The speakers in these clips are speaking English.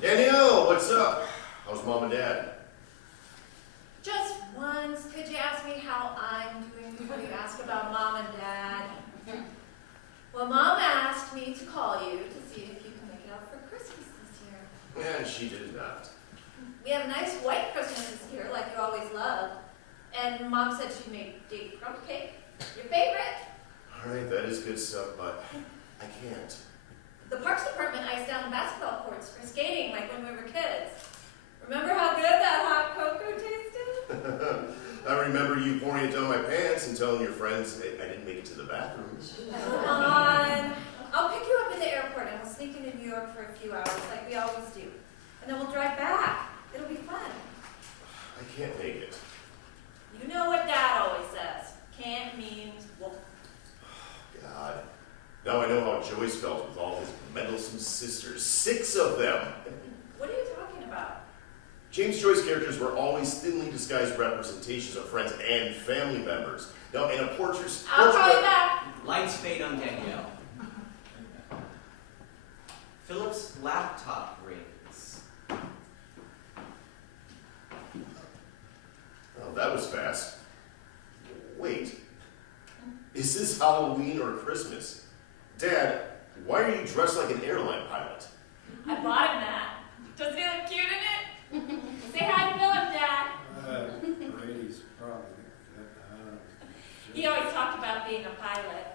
Danielle, what's up? How's Mom and Dad? Just once, could you ask me how I'm doing before you ask about Mom and Dad? Well, Mom asked me to call you to see if you can make it out for Christmas this year. And she did not. We have a nice white Christmas this year, like you always love. And Mom said she made Date crumb cake, your favorite. All right, that is good stuff, but I can't. The Parks Department iced down the basketball courts for skating like when we were kids. Remember how good that hot cocoa tasted? I remember you pouring it down my pants and telling your friends I didn't make it to the bathroom. Come on. I'll pick you up at the airport and we'll sneak into New York for a few hours like we always do. And then we'll drive back. It'll be fun. I can't make it. You know what Dad always says. Can't means won't. God. Now I know how Joyce felt with all his meddlesome sisters. 6 of them. What are you talking about? James Joyce's characters were always thinly disguised representations of friends and family members. Now, in a portrait... I'll call you back. Lights fade on Danielle. Philip's laptop rings. Oh, that was fast. Wait. Is this Halloween or Christmas? Dad, why are you dressed like an airline pilot? I bought him that. Doesn't he look cute in it? Say hi to Philip, Dad. Brady's probably. He always talked about being a pilot.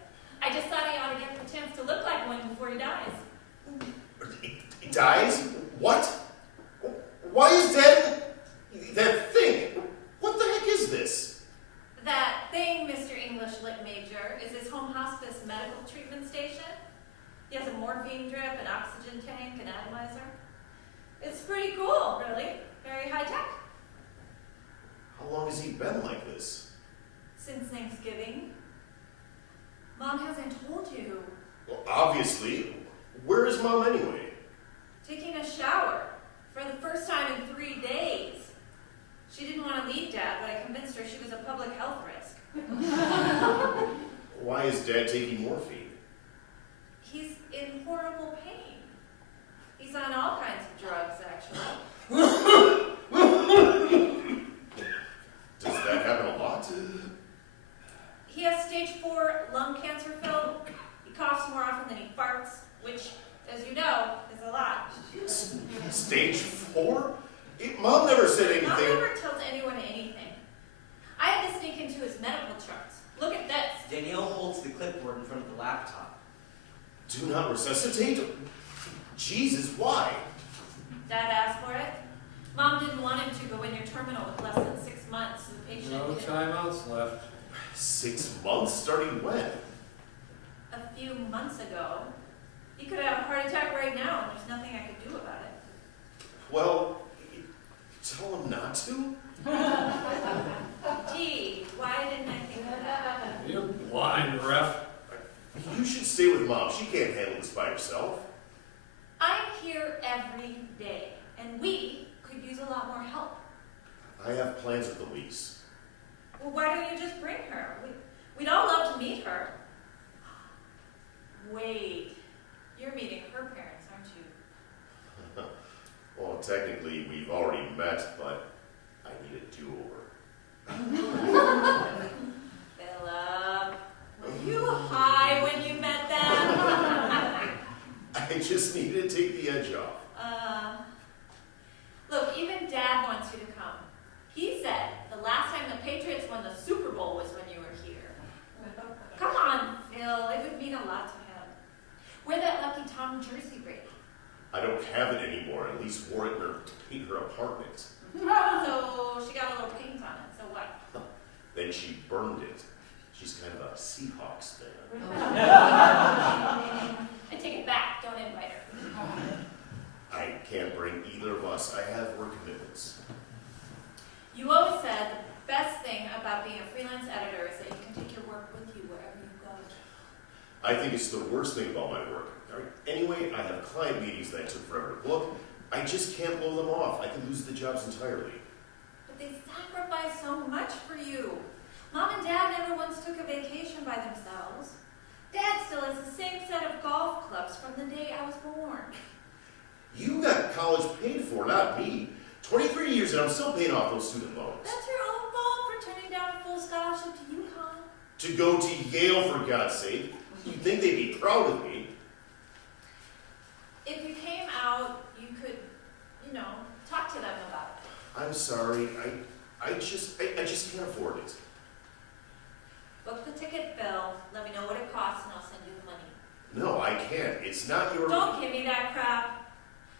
I just thought he ought to get the chance to look like one before he dies. He dies? What? Why is Dad... that thing? What the heck is this? That thing, Mr. English Lit Major, is his home hospice medical treatment station. He has a morphine drip, an oxygen tank, an atomizer. It's pretty cool, really. Very high tech. How long has he been like this? Since Thanksgiving. Mom hasn't told you. Well, obviously. Where is Mom anyway? Taking a shower for the first time in 3 days. She didn't want to leave Dad, but I convinced her she was a public health risk. Why is Dad taking morphine? He's in horrible pain. He's on all kinds of drugs, actually. Does that happen a lot? He has stage 4 lung cancer, Phil. He coughs more often than he farts, which, as you know, is a lot. Stage 4? Mom never said anything. Mom never tells anyone anything. I had to sneak into his medical charts. Look at this. Danielle holds the clipboard in front of the laptop. Do not resuscitate? Jesus, why? Dad asked for it. Mom didn't want him to go in your terminal with less than 6 months. The patient No timeouts left. 6 months? Starting when? a few months ago. He could have a heart attack right now, and there's nothing I could do about it. Well, tell him not to? Gee, why didn't I think of that? You're blind, ref. You should stay with Mom. She can't handle this by herself. I'm here every day, and we could use a lot more help. I have plans with Elise. Well, why don't you just bring her? We'd all love to meet her. Wait, you're meeting her parents, aren't you? Well, technically, we've already met, but I need a do-over. Philip, were you high when you met them? I just need to take the edge off. Look, even Dad wants you to come. He said the last time the Patriots won the Super Bowl was when you were here. Come on, Phil, it would mean a lot to him. Wear that Lucky Tom jersey, Brady. I don't have it anymore. Elise wore it in her apartment. So she got a little paint on it, so what? Then she burned it. She's kind of a Seahawks fan. I take it back, don't invite her. I can't bring either of us. I have work commitments. You always said the best thing about being a freelance editor is that you can take your work with you wherever you go. I think it's the worst thing about my work. Anyway, I have client meetings that took forever to book. I just can't blow them off. I could lose the jobs entirely. But they sacrifice so much for you. Mom and Dad never once took a vacation by themselves. Dad still has the same set of golf clubs from the day I was born. You got college for, not me. 23 years and I'm still paying off those student loans. That's your own fault for turning down a full scholarship to UConn. To go to Yale, for God's sake. You'd think they'd be proud of me. If you came out, you could, talk to them about it. I'm sorry, I just can't afford it. Book the ticket, Phil. Let me know what it costs and I'll send you the money. No, I can't. It's not your... Don't give me that crap.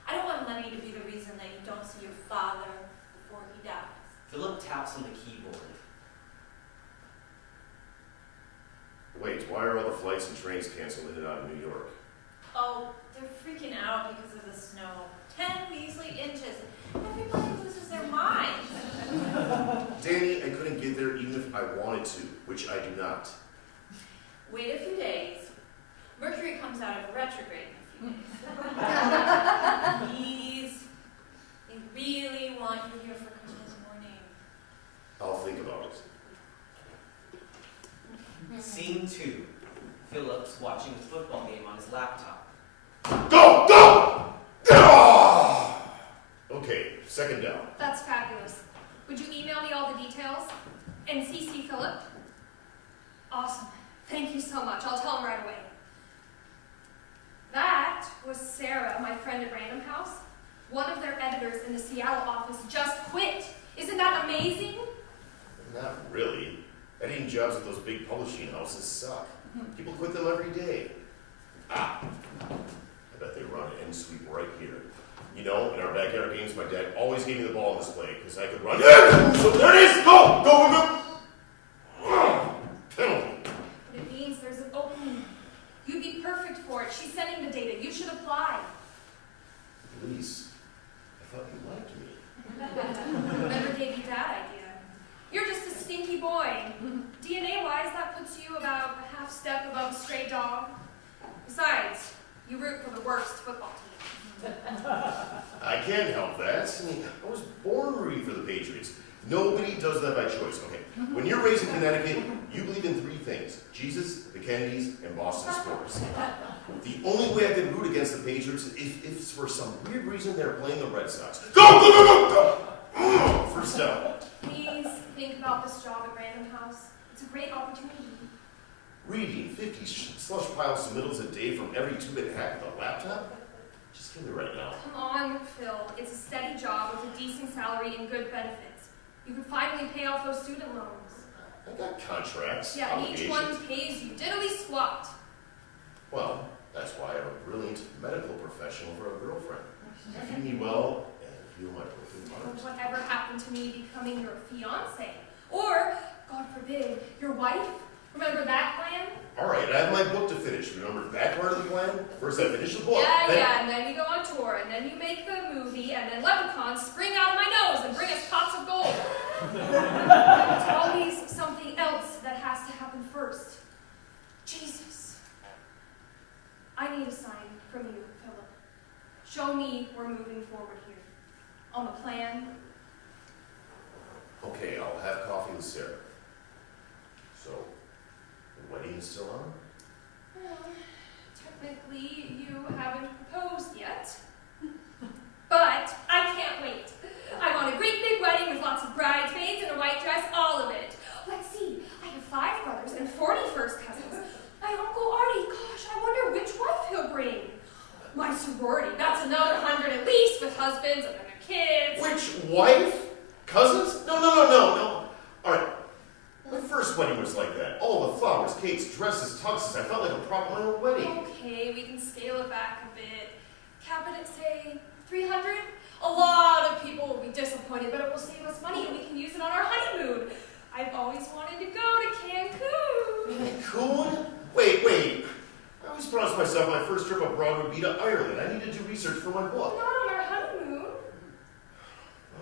I don't want money to be the reason that you don't see your father before he dies. Philip taps on the keyboard. Wait, why are all the flights and trains canceled in and out of New York? Oh, they're freaking out because of the snow. 10 measly inches. Everybody loses their mind. Danny, I couldn't get there even if I wanted to, which I do not. Wait a few days. Mercury comes out of retrograde in a few days. Please. They really want you here for Christmas morning. I'll think about it. Scene 2. Philip's watching a football game on his laptop. Go! Go! Ah! Okay, second down. That's fabulous. Would you email me all the details? And CC Philip? Awesome. Thank you so much. I'll tell him right away. That was Sarah, my friend at Random House. One of their editors in the Seattle office just quit. Isn't that amazing? Not really. Editing jobs at those big publishing houses suck. People quit them every day. I bet they run an end sweep right here. In our backyard games, my dad always gave me the ball on display because I could run. So there it is! Go! Go! Penalty. But it means there's an opening. You'd be perfect for it. She's sending the data. You should apply. Elise, I thought you liked me. Whoever gave you that idea? You're just a stinky boy. DNA-wise, that puts you about a half step above a stray dog. Besides, you root for the worst football team. I can't help that. I was born rooting for the Patriots. Nobody does that by choice. Okay, when you're raised in Connecticut, you believe in 3 things: Jesus, the Kennedys, and Boston sports. The only way I could root against the Patriots is if for some weird reason they're playing the Red Sox. Go, go, go, go, go! First down. Please think about this job at Random House. It's a great opportunity. Reading 50 slush pile submittals a day from every 2-bit hack with a laptop? Just kill me right now. Come on, Phil. It's a steady job with a decent salary and good benefits. You could finally pay off those student loans. I got contracts, Yeah, and each obligations. one pays you diddly squat. Well, that's why I'm a brilliant medical professional for a girlfriend. You feed me well and heal my broken heart. Whatever happened to me becoming your fiance? Or, God forbid, your wife? Remember that plan? All right, I have my book to finish. Remember that part of the plan? First I finish the book. Yeah, and then you go on tour, and then you make the movie, and then leprechauns spring out of my nose and bring us pots of gold. There's always something else that has to happen first. Jesus. I need a sign from you, Philip. Show me we're moving forward here. On the plan. Okay, I'll have coffee with Sarah. So, the wedding is still on? Well, technically, you haven't proposed yet. But I can't wait. I want a great big wedding with lots of bridesmaids and a white dress, all of it. Let's see, I have 5 brothers and 40 first cousins. My Uncle Artie, gosh, I wonder which wife he'll bring. My sorority, that's another 100 at least, with husbands and their kids. Which wife? Cousins? No. All right. My first wedding was like that. All the flowers, cakes, dresses, tuxes. I felt like a proper my own wedding. Okay, we can scale it back a bit. Cap it at, say, 300? A lot of people will be disappointed, but it will save us money and we can use it on our honeymoon. I've always wanted to go to Cancun. Cancun? Wait. I always promised myself my first trip abroad would be to Ireland. I need to do research for my book. Not on our honeymoon.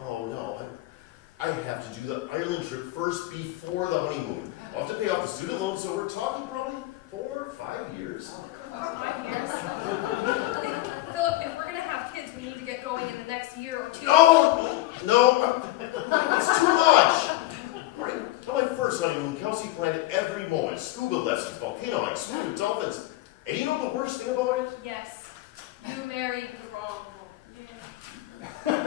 Oh, no. I have to do the Ireland trip first before the honeymoon. I'll have to pay off the student loan, so we're talking probably 4 or 5 years. 5 years. Philip, if we're going to have kids, we need to get going in the next year or 2. No, it's too much. All right, on my first honeymoon, Kelsey planned every moment. Scuba lessons, volcano hikes, swimming with dolphins. And you know the worst thing about it? Yes, you married the wrong woman.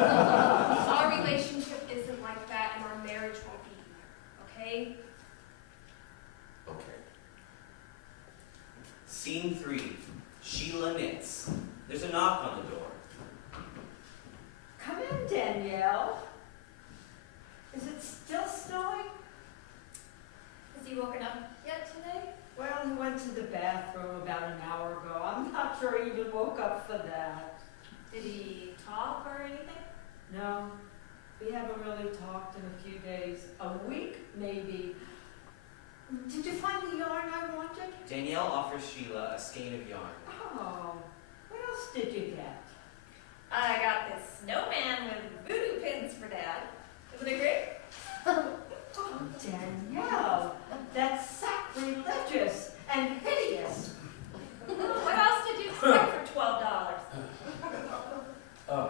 Scene 3. Sheila knits. There's a knock on the door. Come in, Danielle. Is it still snowing? Has he woken up yet today? Well, he went to the bathroom about an hour ago. I'm not sure he even woke up for that. Did he talk or anything? No, we haven't really talked in a few days. A week, maybe. Did you find the yarn I wanted? Danielle offers Sheila a skein of yarn. Oh, what else did you get? I got this snowman with voodoo pins for Dad. Isn't it great? Oh, Danielle, that's sacrilegious and hideous. What else did you expect for $12?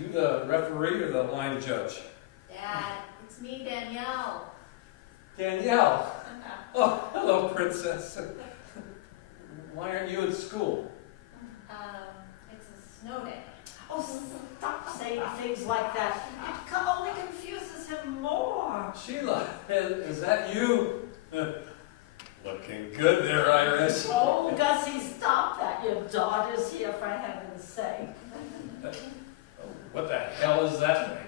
You the referee or the line judge? Dad, it's me, Danielle. Danielle. Oh, hello, princess. Why aren't you at school? It's a snow day. Oh, stop saying things like that. It only confuses him more. Sheila, is that you? Looking good there, Iris. Oh, Gussie, stop that. Your daughter's here, for heaven's sake. What the hell is that thing?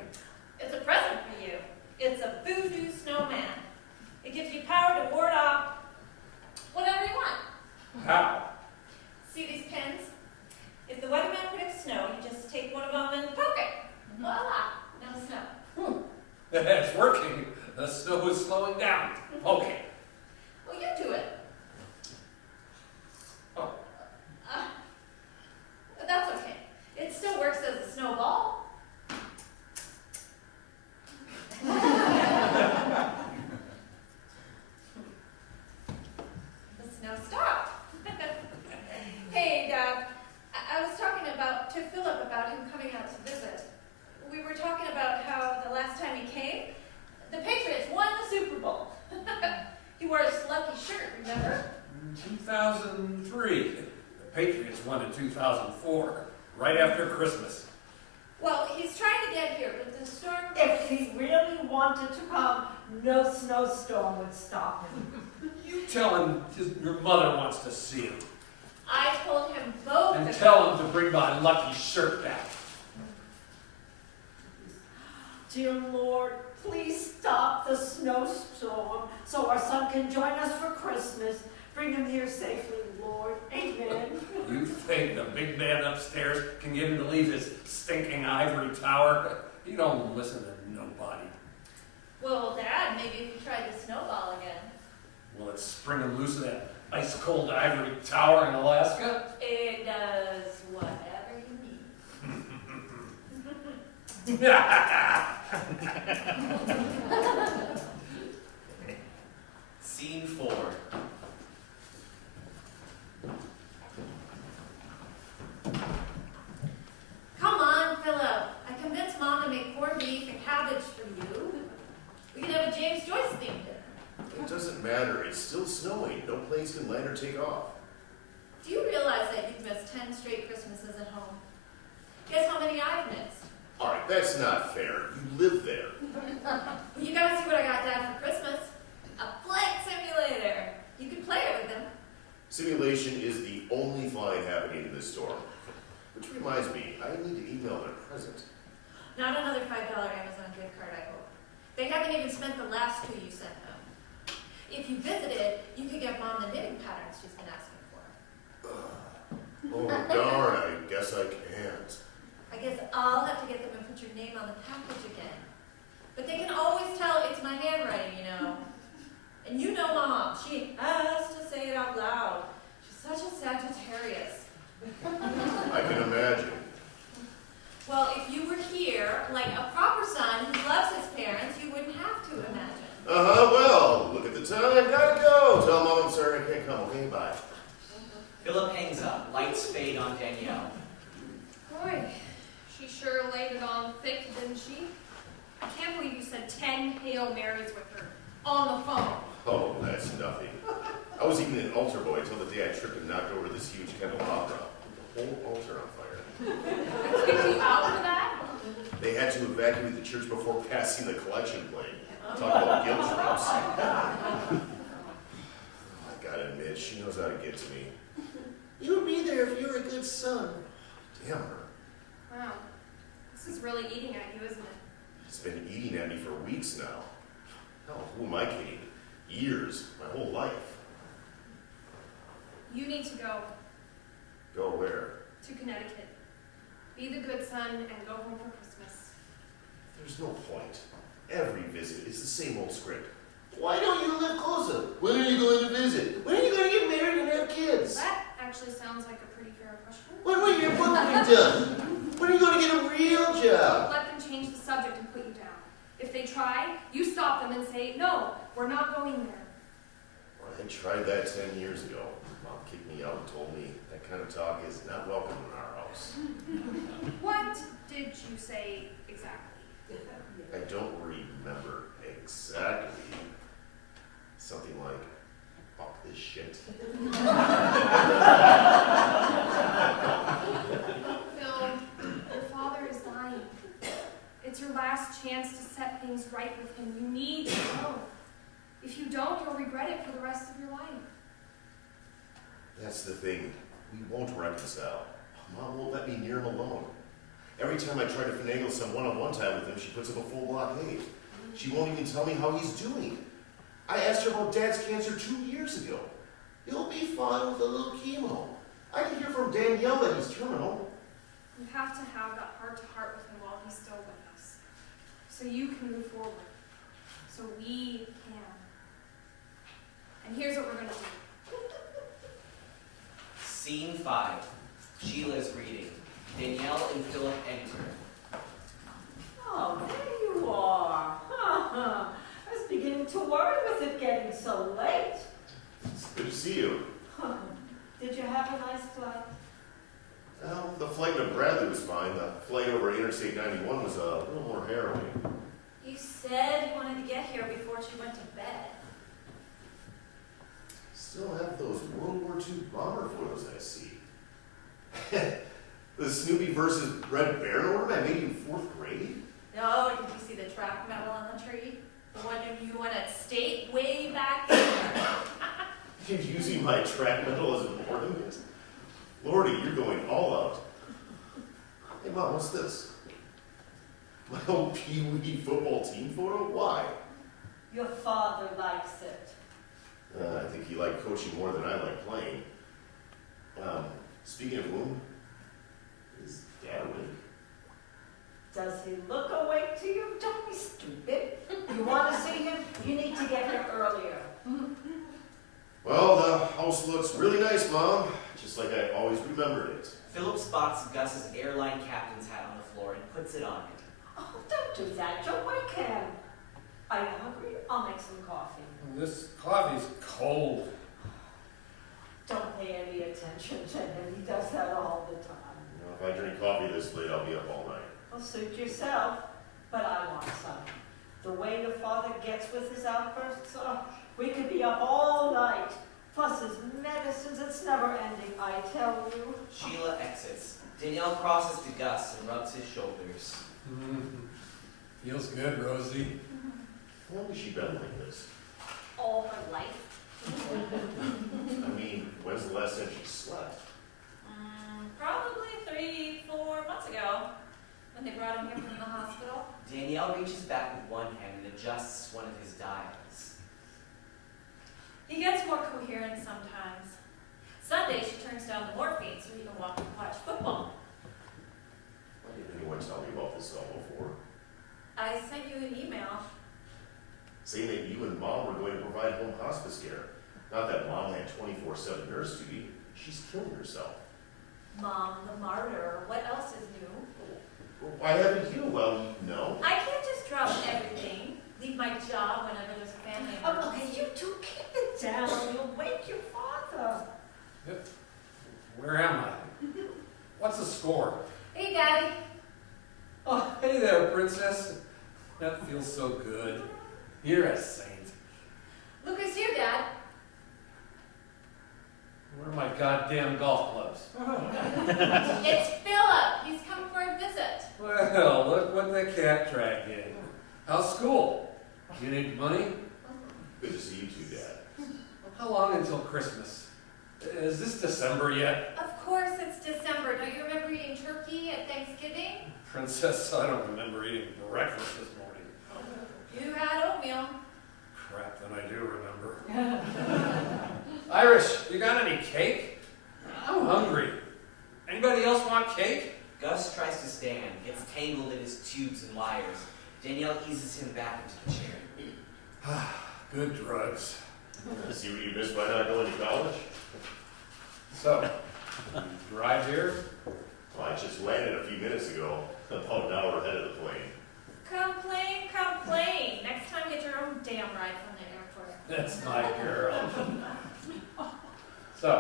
It's a present for you. It's a voodoo snowman. It gives you power to ward off whatever you want. How? See these pins? If the weatherman predicts snow, you just take one of them and poke it. Voila! No snow. It's working. The snow is slowing down. Okay. Well, you do it. Oh. That's okay. It still works as a snowball. The snow stopped. Hey, Dad. I was talking to Philip about him coming out to visit. We were talking about how the last time he came, the Patriots won the Super Bowl. He wore his lucky shirt, remember? 2003. The Patriots won in 2004, right after Christmas. Well, he's trying to get here, but the storm... If he really wanted to come, no snowstorm would stop him. You tell him your mother wants to see him. I told him both And of tell him to bring my lucky shirt back. Dear Lord, please stop the snowstorm so our son can join us for Christmas. Bring him here safely, Lord. Amen. You think the big man upstairs can get him to leave his stinking ivory tower? He don't listen to nobody. Well, Dad, maybe if you tried the snowball again. Will it spring him loose of that ice-cold ivory tower in Alaska? It does whatever you need. Scene 4. Come on, Philip. I convinced Mom to make corned beef and cabbage for you. We can have a James Joyce themed dinner. It doesn't matter. It's still snowing. No planes can land or take off. Do you realize that you've missed 10 straight Christmases at home? Guess how many I've missed? All right, that's not fair. You live there. Well, you gotta see what I got Dad for Christmas. A flight simulator. You could play it with him. Simulation is the only flying happening in this storm. Which reminds me, I need to email their present. Not another $5 Amazon gift card, I hope. They haven't even spent the last 2 you sent them. If you visited, you could get Mom the knitting patterns she's been asking for. Oh, darn, I guess I can't. I guess I'll have to get them and put your name on the package again. But they can always tell it's my handwriting, you know. And you know Mom, she has to say it out loud. She's such a Sagittarius. I can imagine. Well, if you were here, like a proper son who loves his parents, you wouldn't have to imagine. Well, look at the time. Gotta go. Tell Mom I'm sorry I can't come. Okay, bye. Philip hangs up. Lights fade on Danielle. Boy, she sure laid it on thick, didn't she? I can't believe you said 10 Hail Marys with her on the phone. Oh, that's nothing. I was eating an altar boy until the day I tripped and knocked over this huge candelabra. The whole altar on fire. Took you out for that? They had to evacuate the church before passing the collection plate. Talk about guilt trips. I gotta admit, she knows how to get to me. You would be there if you were a good son. Damn her. Wow. This is really eating at you, isn't it? It's been eating at me for weeks now. Hell, who am I kidding? Years, my whole life. You need to go Go where? to Connecticut. Be the good son and go home for Christmas. There's no point. Every visit is the same old script. Why don't you live closer? When are you going to visit? When are you going to get married and have kids? That actually sounds like a pretty fair question. When will your book be done? When are you going to get a real job? Let them change the subject and put you down. If they try, you stop them and say, no, we're not going there. Well, I tried that 10 years ago. Mom kicked me out and told me that kind of talk is not welcome in our house. What did you say exactly? I don't remember exactly. Something like, fuck this shit. Phil, your father is dying. It's your last chance to set things right with him. You need to know. If you don't, you'll regret it for the rest of your life. That's the thing. We won't reconcile. Mom won't let me near him alone. Every time I try to finagle some one-on-one time with him, she puts up a full blockade. She won't even tell me how he's doing. I asked her about Dad's cancer 2 years ago. He'll be fine with a little chemo. I can hear from Danielle that he's terminal. You have to have that heart-to-heart with him while he's still with us. So you can move forward. So we can. And here's what we're going to do. Scene 5. Sheila's reading. Danielle and Philip enter. Oh, there you are. I was beginning to worry with it getting so late. It's good to see you. Did you have a nice flight? Well, the flight to Bradley was fine. The flight over Interstate 91 was a little more harrowing. You said you wanted to get here before she went to bed. Still have those World War II bomber photos I see. The Snoopy versus Red Baron ornament I made in 4th grade? No, did you see the track medal on the tree? The one you won at state way back there. You're using my track medal as an ornament? Lordy, you're going all out. Hey, Mom, what's this? My old Pee Wee football team photo? Why? Your father likes it. I think he liked coaching more than I like playing. Speaking of whom, is Dad awake? Does he look awake to you? Don't be stupid. You want to see him? You need to get here earlier. Well, the house looks really nice, Mom. Just like I always remembered it. Philip spots Gus's airline captain's hat on the floor and puts it on him. Oh, don't do that. You'll wake him. Are you hungry? I'll make some coffee. This coffee's cold. Don't pay any attention to him. He does that all the time. You know, if I drink coffee this late, I'll be up all night. Well, suit yourself, but I want some. The way your father gets with his outbursts, we could be up all night. Plus his medicines, it's never ending, I tell you. Sheila exits. Danielle crosses to Gus and rubs his shoulders. Feels good, Rosie. How long has she been like this? All her life. I mean, when's the last time she slept? Probably 3-4 months ago, when they brought him here from the hospital. Danielle reaches back with one hand and adjusts one of his dials. He gets more coherent sometimes. Sunday, she turns down the morphine so he can watch football. Why didn't anyone tell me about this all before? I sent you an email. Saying that you and Mom were going to provide home hospice care. Not that Mom had 24/7 nurse duty. She's killing herself. Mom, the martyr. What else is new? Why haven't you? Well, you know. I can't just drop everything, leave my job whenever there's a family Oh, okay, emergency. you two keep it down. You'll wake your father. Where am I? What's the score? Hey, Daddy. Oh, hey there, princess. That feels so good. You're a saint. Look who's here, Dad. Where are my goddamn golf clubs? It's Philip. He's come for a visit. Well, look what the cat dragged in. How's school? You need money? Good to see you two, Dad. How long until Christmas? Is this December yet? Of course it's December. Don't you remember eating turkey at Thanksgiving? Princess, I don't remember eating breakfast this morning. You had oatmeal. Crap, then I do remember. Irish, you got any cake? I'm hungry. Anybody else want cake? Gus tries to stand, gets tangled in his tubes and wires. Danielle eases him back into the chair. Good drugs. See what you missed by not going to college? So, you drive here? Well, I just landed a few minutes ago, about an hour ahead of the plane. Complain, complain. Next time get your own damn ride from the airport. That's my girl. So,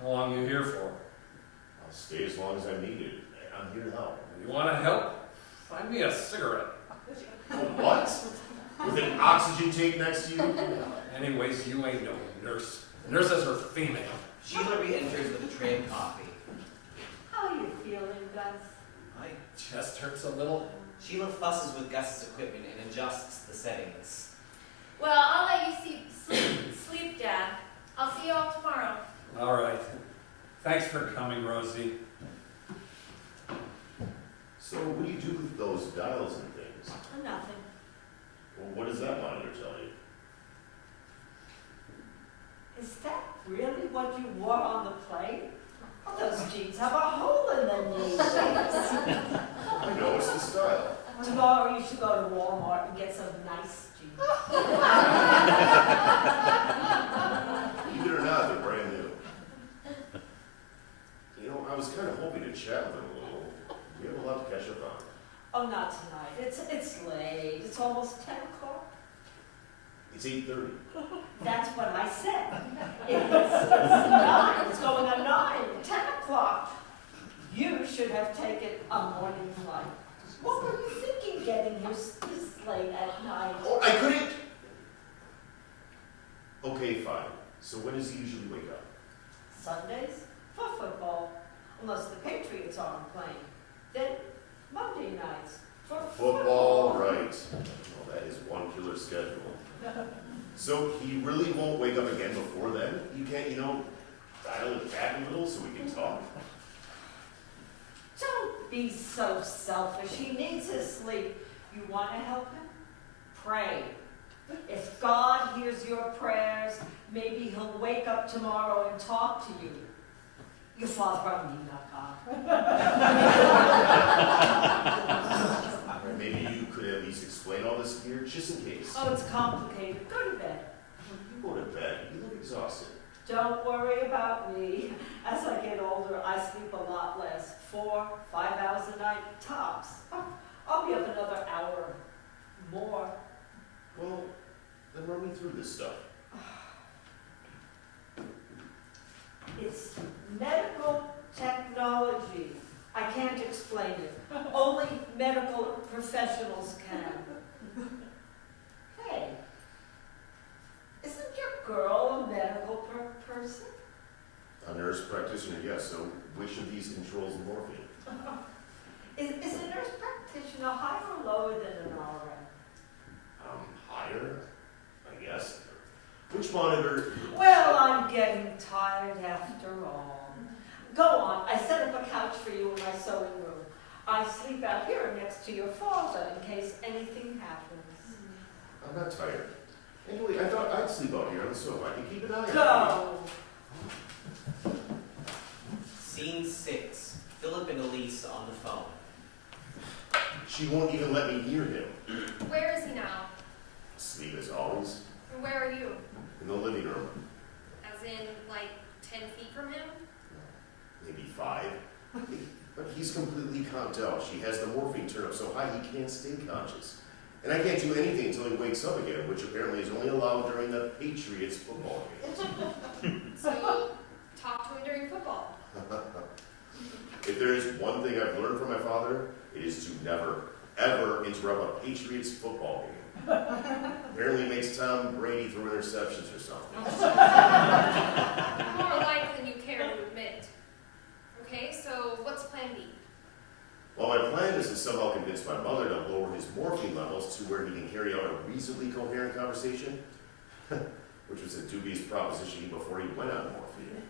how long are you here for? I'll stay as long as I'm needed. I'm here to help. You want to help? Find me a cigarette. What? With an oxygen tank next to you? Anyways, you ain't no nurse. Nurses are female. Sheila re-enters with a tray of coffee. How are you feeling, Gus? My chest hurts a little. Sheila fusses with Gus's equipment and adjusts the settings. Well, I'll let you sleep, Dad. I'll see you all tomorrow. All right. Thanks for coming, Rosie. So what do you do with those dials and things? Nothing. Well, what does that monitor tell you? Is that really what you wore on the plane? Oh, those jeans have a hole in them these days. I know, it's the style. Tomorrow you should go to Walmart and get some nice jeans. Believe it or not, they're brand new. You know, I was kind of hoping to chat with them a little. We have a lot to catch up on. Oh, not tonight. It's late. It's almost 10 o'clock. It's 8:30. That's what I said. It's 9. It's going on 9. 10 o'clock. You should have taken a morning flight. What were you thinking getting here this late at night? Oh, I couldn't! Okay, fine. So when does he usually wake up? Sundays for football, unless the Patriots aren't playing. Then Monday nights for Football, right. Well, that is one killer schedule. So he really won't wake up again before then? You can't, dial it back a little so we can talk? Don't be so selfish. He needs his sleep. You want to help him? Pray. If God hears your prayers, maybe he'll wake up tomorrow and talk to you. Your father probably not God. Maybe you could at least explain all this here, just in case. Oh, it's complicated. Go to bed. You go to bed. You look exhausted. Don't worry about me. As I get older, I sleep a lot less. 4, 5 hours a night, tops. I'll be up another hour more. Well, then run me through this stuff. It's medical technology. I can't explain it. Only medical professionals can. Hey, isn't your girl a medical person? A nurse practitioner, yes. So which of these controls the morphine? Is a nurse practitioner higher or lower than an RN? Higher, I guess. Which monitor? Well, I'm getting tired after all. Go on, I set up a couch for you in my sewing room. I sleep out here next to your father in case anything happens. I'm not tired. Anyway, I thought I'd sleep out here on the sofa. I can keep an eye on you. Go! Scene 6. Philip and Elise on the phone. She won't even let me near him. Where is he now? Asleep as always. And where are you? In the living room. As in, like, 10 feet from him? Maybe 5. But he's completely calmed out. She has the morphine turned up so high he can't stay conscious. And I can't do anything until he wakes up again, which apparently is only allowed during the Patriots football game. So you talk to him during football. If there is one thing I've learned from my father, it is to never, ever interrupt a Patriots football game. Apparently it makes Tom Brady throw interceptions or something. More alike than you care to admit. Okay, so what's plan B? Well, my plan is to somehow convince my mother to lower his morphine levels to where he can carry out a reasonably coherent conversation, which was a dubious proposition before he went on morphine. morphine.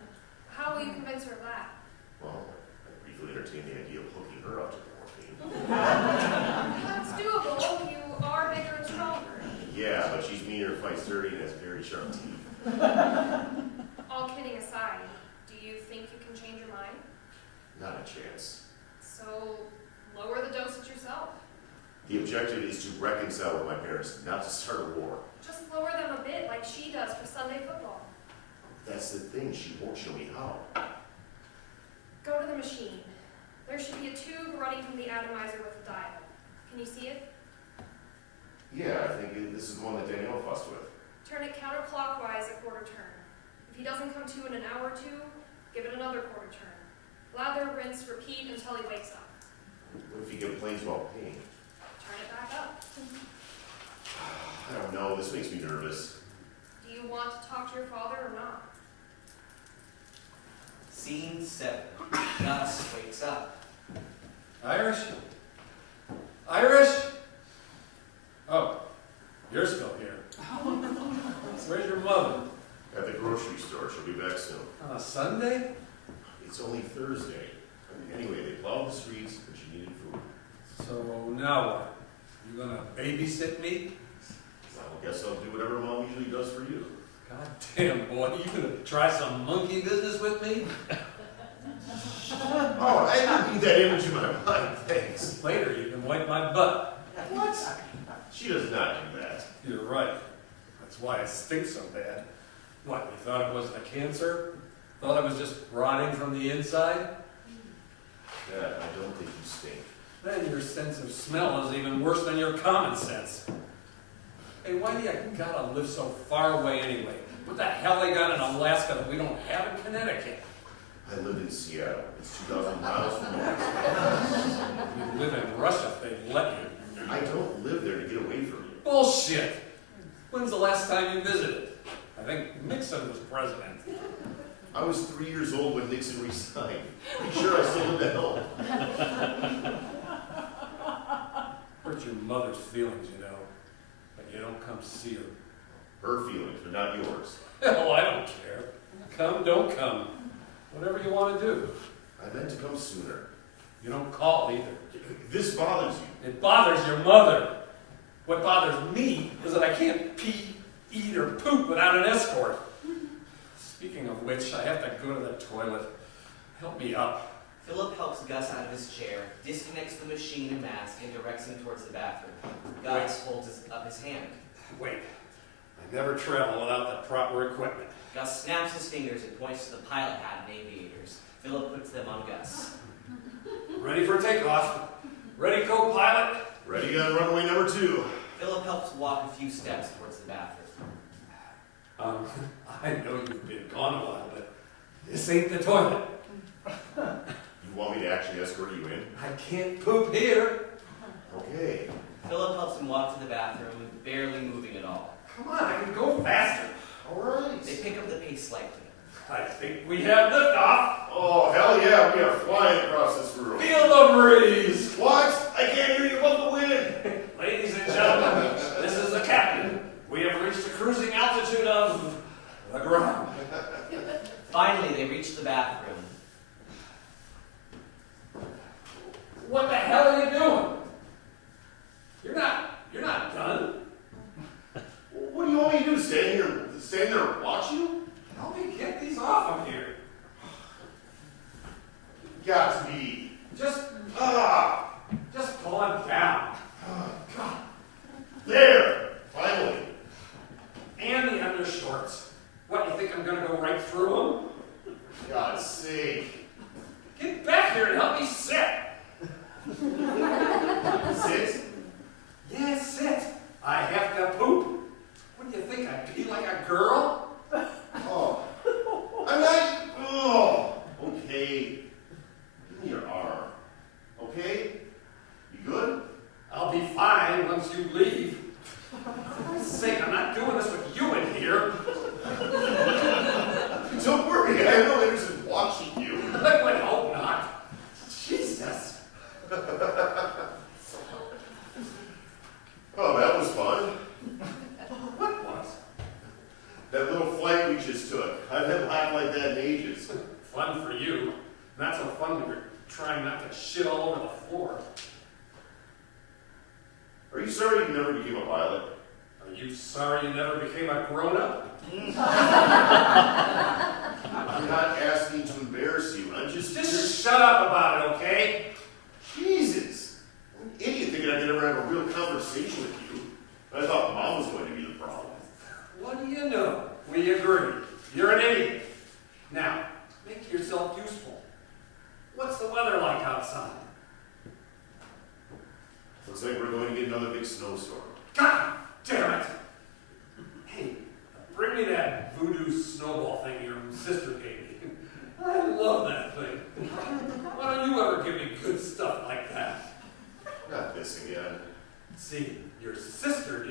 How will you convince her of that? Well, I briefly entertained the idea of hooking her up to the morphine. That's doable. You are bigger and stronger. Yeah, but she's meaner, fights dirty, and has very sharp teeth. All kidding aside, do you think you can change your mind? Not a chance. So lower the dosage yourself. The objective is to reconcile with my parents, not to start a war. Just lower them a bit like she does for Sunday football. That's the thing, she won't show me how. Go to the machine. There should be a tube running from the atomizer with a dial. Can you see it? Yeah, I think this is the one that Danielle fussed with. Turn it counterclockwise a quarter turn. If he doesn't come to in an hour or two, give it another quarter turn. Lather, rinse, repeat until he wakes up. What if he complains about pain? Turn it back up. I don't know, this makes me nervous. Do you want to talk to your father or not? Scene 7. Gus wakes up. Irish? Irish? Oh, you're still here. Where's your mother? At the grocery store, she'll be back soon. On a Sunday? It's only Thursday. Anyway, they plowed the streets, and she needed food. So now what? You gonna babysit me? I guess I'll do whatever Mom usually does for you. God damn, boy, you gonna try some monkey business with me? Oh, I didn't need that image in my mind, thanks. Later, you can wipe my butt. What? She does not do that. You're right. That's why it stinks so bad. What, you thought it was a cancer? Thought I was just rotting from the inside? Dad, I don't think you stink. Then your sense of smell is even worse than your common sense. Hey, why do you gotta live so far away anyway? What the hell they got in Alaska that we don't have in Connecticut? I live in Seattle. It's 2,000 miles from Alaska. You live in Russia if they'd let you. I don't live there to get away from you. Bullshit! When's the last time you visited? I think Nixon was president. I was 3 years old when Nixon resigned. Pretty sure I still live at home. Hurt your mother's feelings, you know. But you don't come see her. Her feelings, but not yours. Hell, I don't care. Come, don't come. Whatever you want to do. I meant to come sooner. You don't call either. This bothers you. It bothers your mother. What bothers me is that I can't pee, eat, or poop without an escort. Speaking of which, I have to go to the toilet. Help me up. Philip helps Gus out of his chair, disconnects the machine and mask, and directs him towards the bathroom. Gus holds up his hand. Wait. I never travel without the proper equipment. Gus snaps his fingers and points to the pilot hat and aviators. Philip puts them on Gus. Ready for takeoff. Ready, co-pilot? Ready on runway number 2. Philip helps walk a few steps towards the bathroom. I know you've been gone a while, but this ain't the toilet. You want me to actually escort you in? I can't poop here. Okay. Philip helps him walk to the bathroom, barely moving at all. Come on, I can go faster. All right. They pick up the pace slightly. I think we have liftoff. Oh, hell yeah, we are flying across this room. Feel the breeze. What? I can't hear you above the wind. Ladies and gentlemen, this is the captain. We have reached a cruising altitude of the ground. Finally, they reach the bathroom. What the hell are you doing? You're not done. What do you want me to do? Stand there and watch you? Help me get these off of here. Got to be. Just pull them down. God. There! Finally. And the undershorts. What, you think I'm gonna go right through them? God's sake. Get back here and help me sit. Sit? Yeah, sit. I have to poop. What do you think, I pee like a girl? Oh. I'm not. Oh. Okay. Give me your arm. Okay? You good? I'll be fine once you leave. For Christ's sake, I'm not doing this with you in here. Don't worry, I have no interest in watching you. I would hope not. Jesus. Oh, that was fun. What was? That little flight we just took. I've never laughed like that in you sorry you never became a pilot? Are you sorry you never became a grown-up? I'm not asking to embarrass you. I'm just shut up about it, okay? Jesus. I'm an idiot thinking I could ever have a real conversation with you. I thought Mom was going to be the problem. What do you know? We agree. You're an idiot. Now, make yourself useful. What's the weather like outside? Looks like we're going to get another big snowstorm. God damn it! Hey, bring me that Voodoo Snowball thing your sister gave me. I love that thing. Why don't you ever give me good stuff like that? Not this again. See, your sister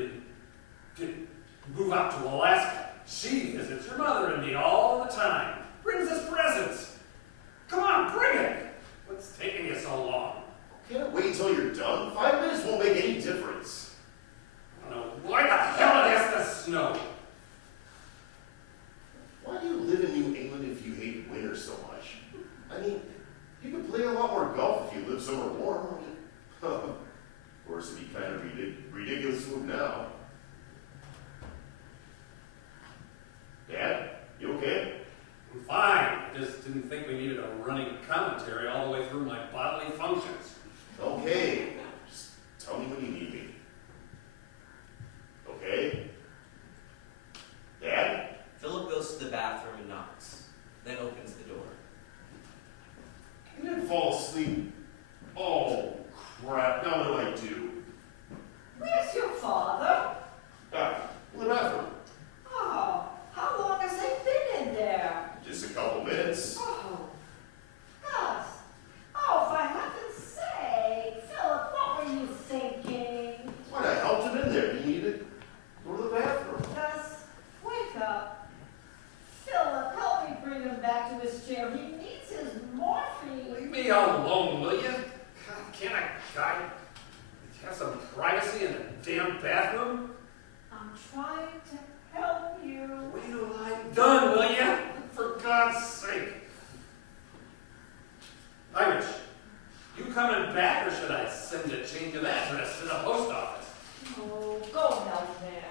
didn't move out to Alaska. She visits her mother and me all the time. Brings us presents. Come on, bring it. What's taking you so long? Can't I wait until you're done? 5 minutes won't make any difference. I don't know why the hell it has to snow. Why do you live in New England if you hate winter so much? I mean, you could play a lot more golf if you live somewhere warm. Of course, it'd be kind of ridiculous move now. Dad, you okay? I'm fine. I just didn't think we needed a running commentary all the way through my bodily functions. Okay. Just tell me when you need me. Okay? Dad? Philip goes to the bathroom and knocks, then opens the door. I didn't fall asleep. Oh, crap. Now what do I do? Where's your father? In the bathroom. Oh, how long has he been in there? Just a couple minutes. Oh, Gus. Oh, for heaven's sake. Philip, what were you thinking? What? I helped him in there. He needed to go to the bathroom. Gus, wake up. Philip, help me bring him back to his chair. He needs his morphine. Leave me alone, will you? God, can't a guy have some privacy in a damn bathroom? I'm trying to help you. Wait till I'm done, will you? For God's sake. Irish, you coming back or should I send a change of address to the post office? Oh, go help them.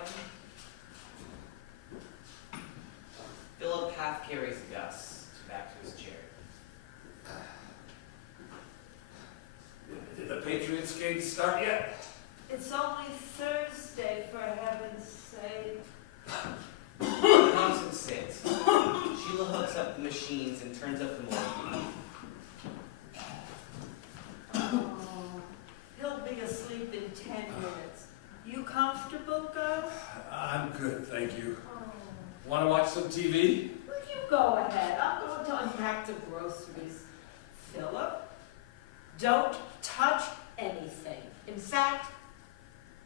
Philip half carries Gus back to his chair. Did the Patriots game start yet? It's only Thursday, for heaven's sake. Thompson sits. Sheila hooks up the machines and turns up the morphine. Oh, he'll be asleep in 10 minutes. You comfortable, Gus? I'm good, thank you. Oh. Want to watch some TV? Well, you go ahead. I'm going to unpack the groceries. Philip, don't touch anything. In fact,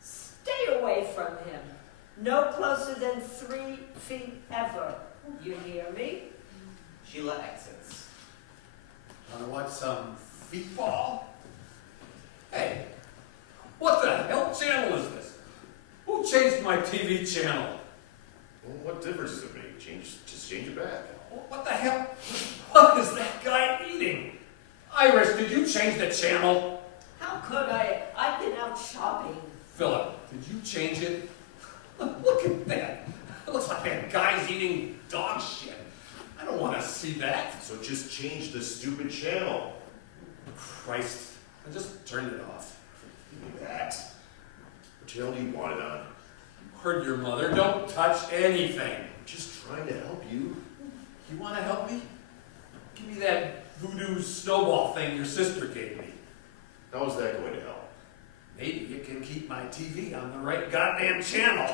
stay away from him. No closer than 3 feet ever. You hear me? Sheila exits. Want to watch some football? Hey, what the hell channel is this? Who changed my TV channel? Well, what difference does it make? Just change it back. What the hell? What is that guy eating? Iris, did you change the channel? How could I? I've been out shopping. Philip, did you change it? Look at that. It looks like that guy's eating dog shit. I don't want to see that. So just change the stupid channel. Christ, I just turned it off. Give me that. What channel do you want it on? Heard your mother. Don't touch anything. I'm just trying to help you. You want to help me? Give me that Voodoo Snowball thing your sister gave me. How is that going to help? Maybe you can keep my TV on the right goddamn channel.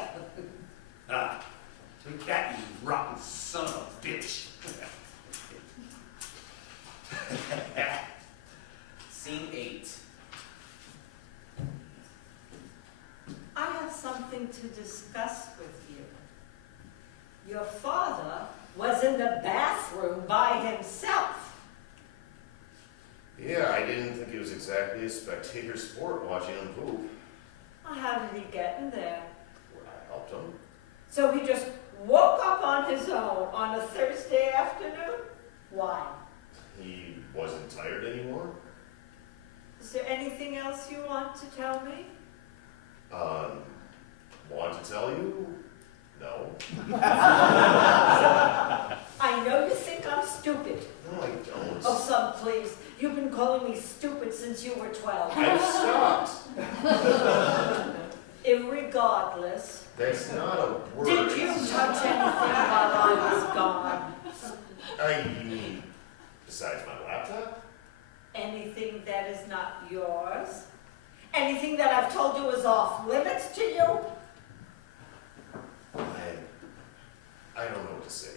Take that, you rotten son of a bitch. Scene 8. I have something to discuss with you. Your father was in the bathroom by himself. Yeah, I didn't think it was exactly a spectator sport watching him poop. How did he get in there? Well, I helped him. So he just woke up on his own on a Thursday afternoon? Why? He wasn't tired anymore. Is there anything else you want to tell me? Want to tell you? No. I know you think I'm stupid. No, I don't. Oh, son, please. You've been calling me stupid since you were 12. I've stopped. Irregardless, That's not a word. did you touch anything while I was gone? You mean, besides my laptop? Anything that is not yours? Anything that I've told you is off limits to you? I don't know what to say.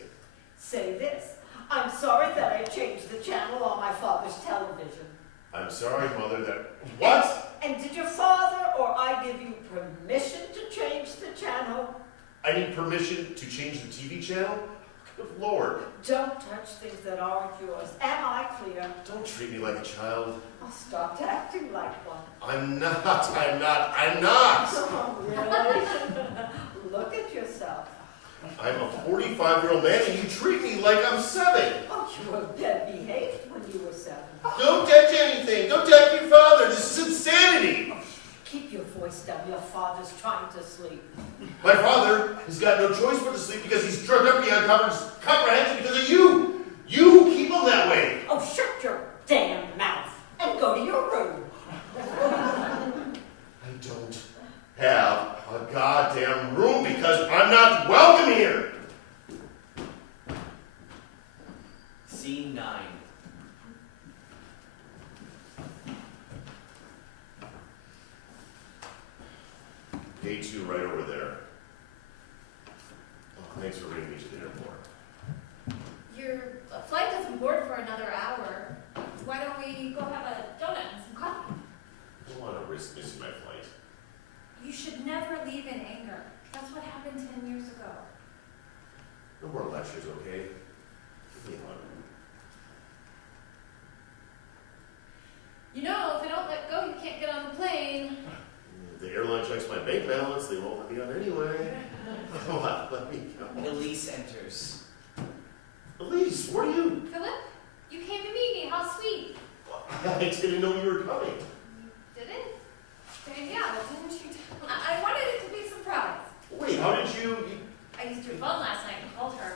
Say this. I'm sorry that I changed the channel on my father's television. I'm sorry, Mother, that... What? And did your father or I give you permission to change the channel? I need permission to change the TV channel? Good Lord. Don't touch things that aren't yours. Am I clear? Don't treat me like a child. I'll stop acting like one. I'm not. Oh, really? Look at yourself. I'm a 45-year-old man and you treat me like I'm 7. Oh, you were bad behaved when you were 7. Don't touch anything. Don't touch your father. This is insanity. Keep your voice down. Your father's trying to sleep. My father has got no choice but to sleep because he's drugged up beyond comprehension because of you. You keep him that way. Oh, shut your damn mouth and go to your room. I don't have a goddamn room because I'm not welcome here. Scene 9. Day 2 right over there. Oh, thanks for bringing me to the airport. Your flight doesn't board for another hour. Why don't we go have a donut and some coffee? I don't want to risk missing my flight. You should never leave in anger. That's what happened 10 years ago. No more lectures, okay? Give me a hug. You know, if I don't let go, you can't get on the plane. If the airline checks my bank balance, they won't let me on anyway. Come on, let me go. Elise enters. Elise, where are you? Philip, you came to meet me. How sweet. I didn't know you were coming. You didn't? Danielle, didn't you? I wanted it to be a surprise. Wait, how did you... I used your phone last night and called her.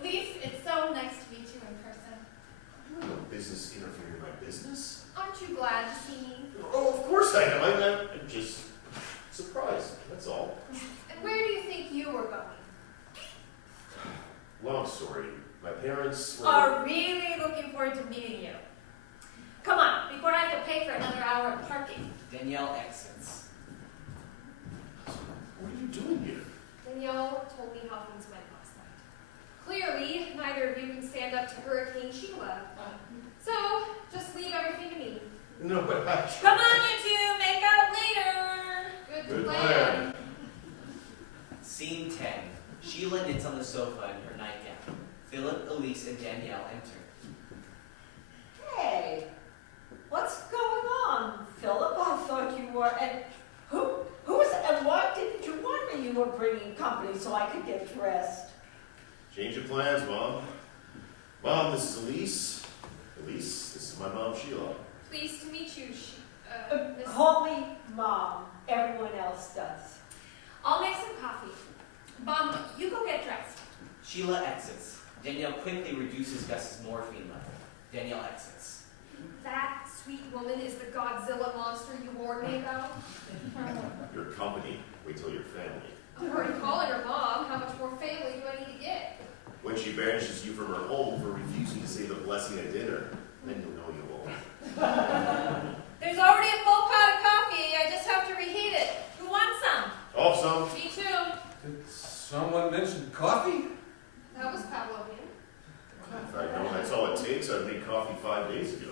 Elise, it's so nice to meet you in person. You have no business interfering in my business. Aren't you glad to see me? Oh, of course I am. I'm just surprised, that's all. And where do you think you were going? Long story. My parents were... Are really looking forward to meeting you. Come on, before I have to pay for another hour of parking. Danielle exits. What are you doing here? Danielle told me how things went last night. Clearly, neither of you can stand up to Hurricane Sheila. So, just leave everything to me. No, but I... Come on, you two, make out later. Good plan. Scene 10. Sheila knits on the sofa in her nightgown. Philip, Elise, and Danielle enter. Hey, what's going on, Philip? I thought you were... And who was... And why didn't you warn me you were bringing company so I could get dressed? Change of plans, Mom. Mom, this is Elise. Elise, this is my mom, Sheila. Pleased to meet you, Miss... Call me Mom. Everyone else does. I'll make some coffee. Mom, you go get dressed. Sheila exits. Danielle quickly reduces Gus's morphine level. Danielle exits. That sweet woman is the Godzilla monster you warned me about. Your company. Wait till your family. I'm already calling her mom. How much more family do I need to get? When she banishes you from her home for refusing to say the blessing at dinner, then you'll know you won't. There's already a full pot of coffee. I just have to reheat it. Who wants some? Off some. Me too. Did someone mention coffee? That was Pavlovian. If I know that's all it takes, I'd made coffee 5 days ago.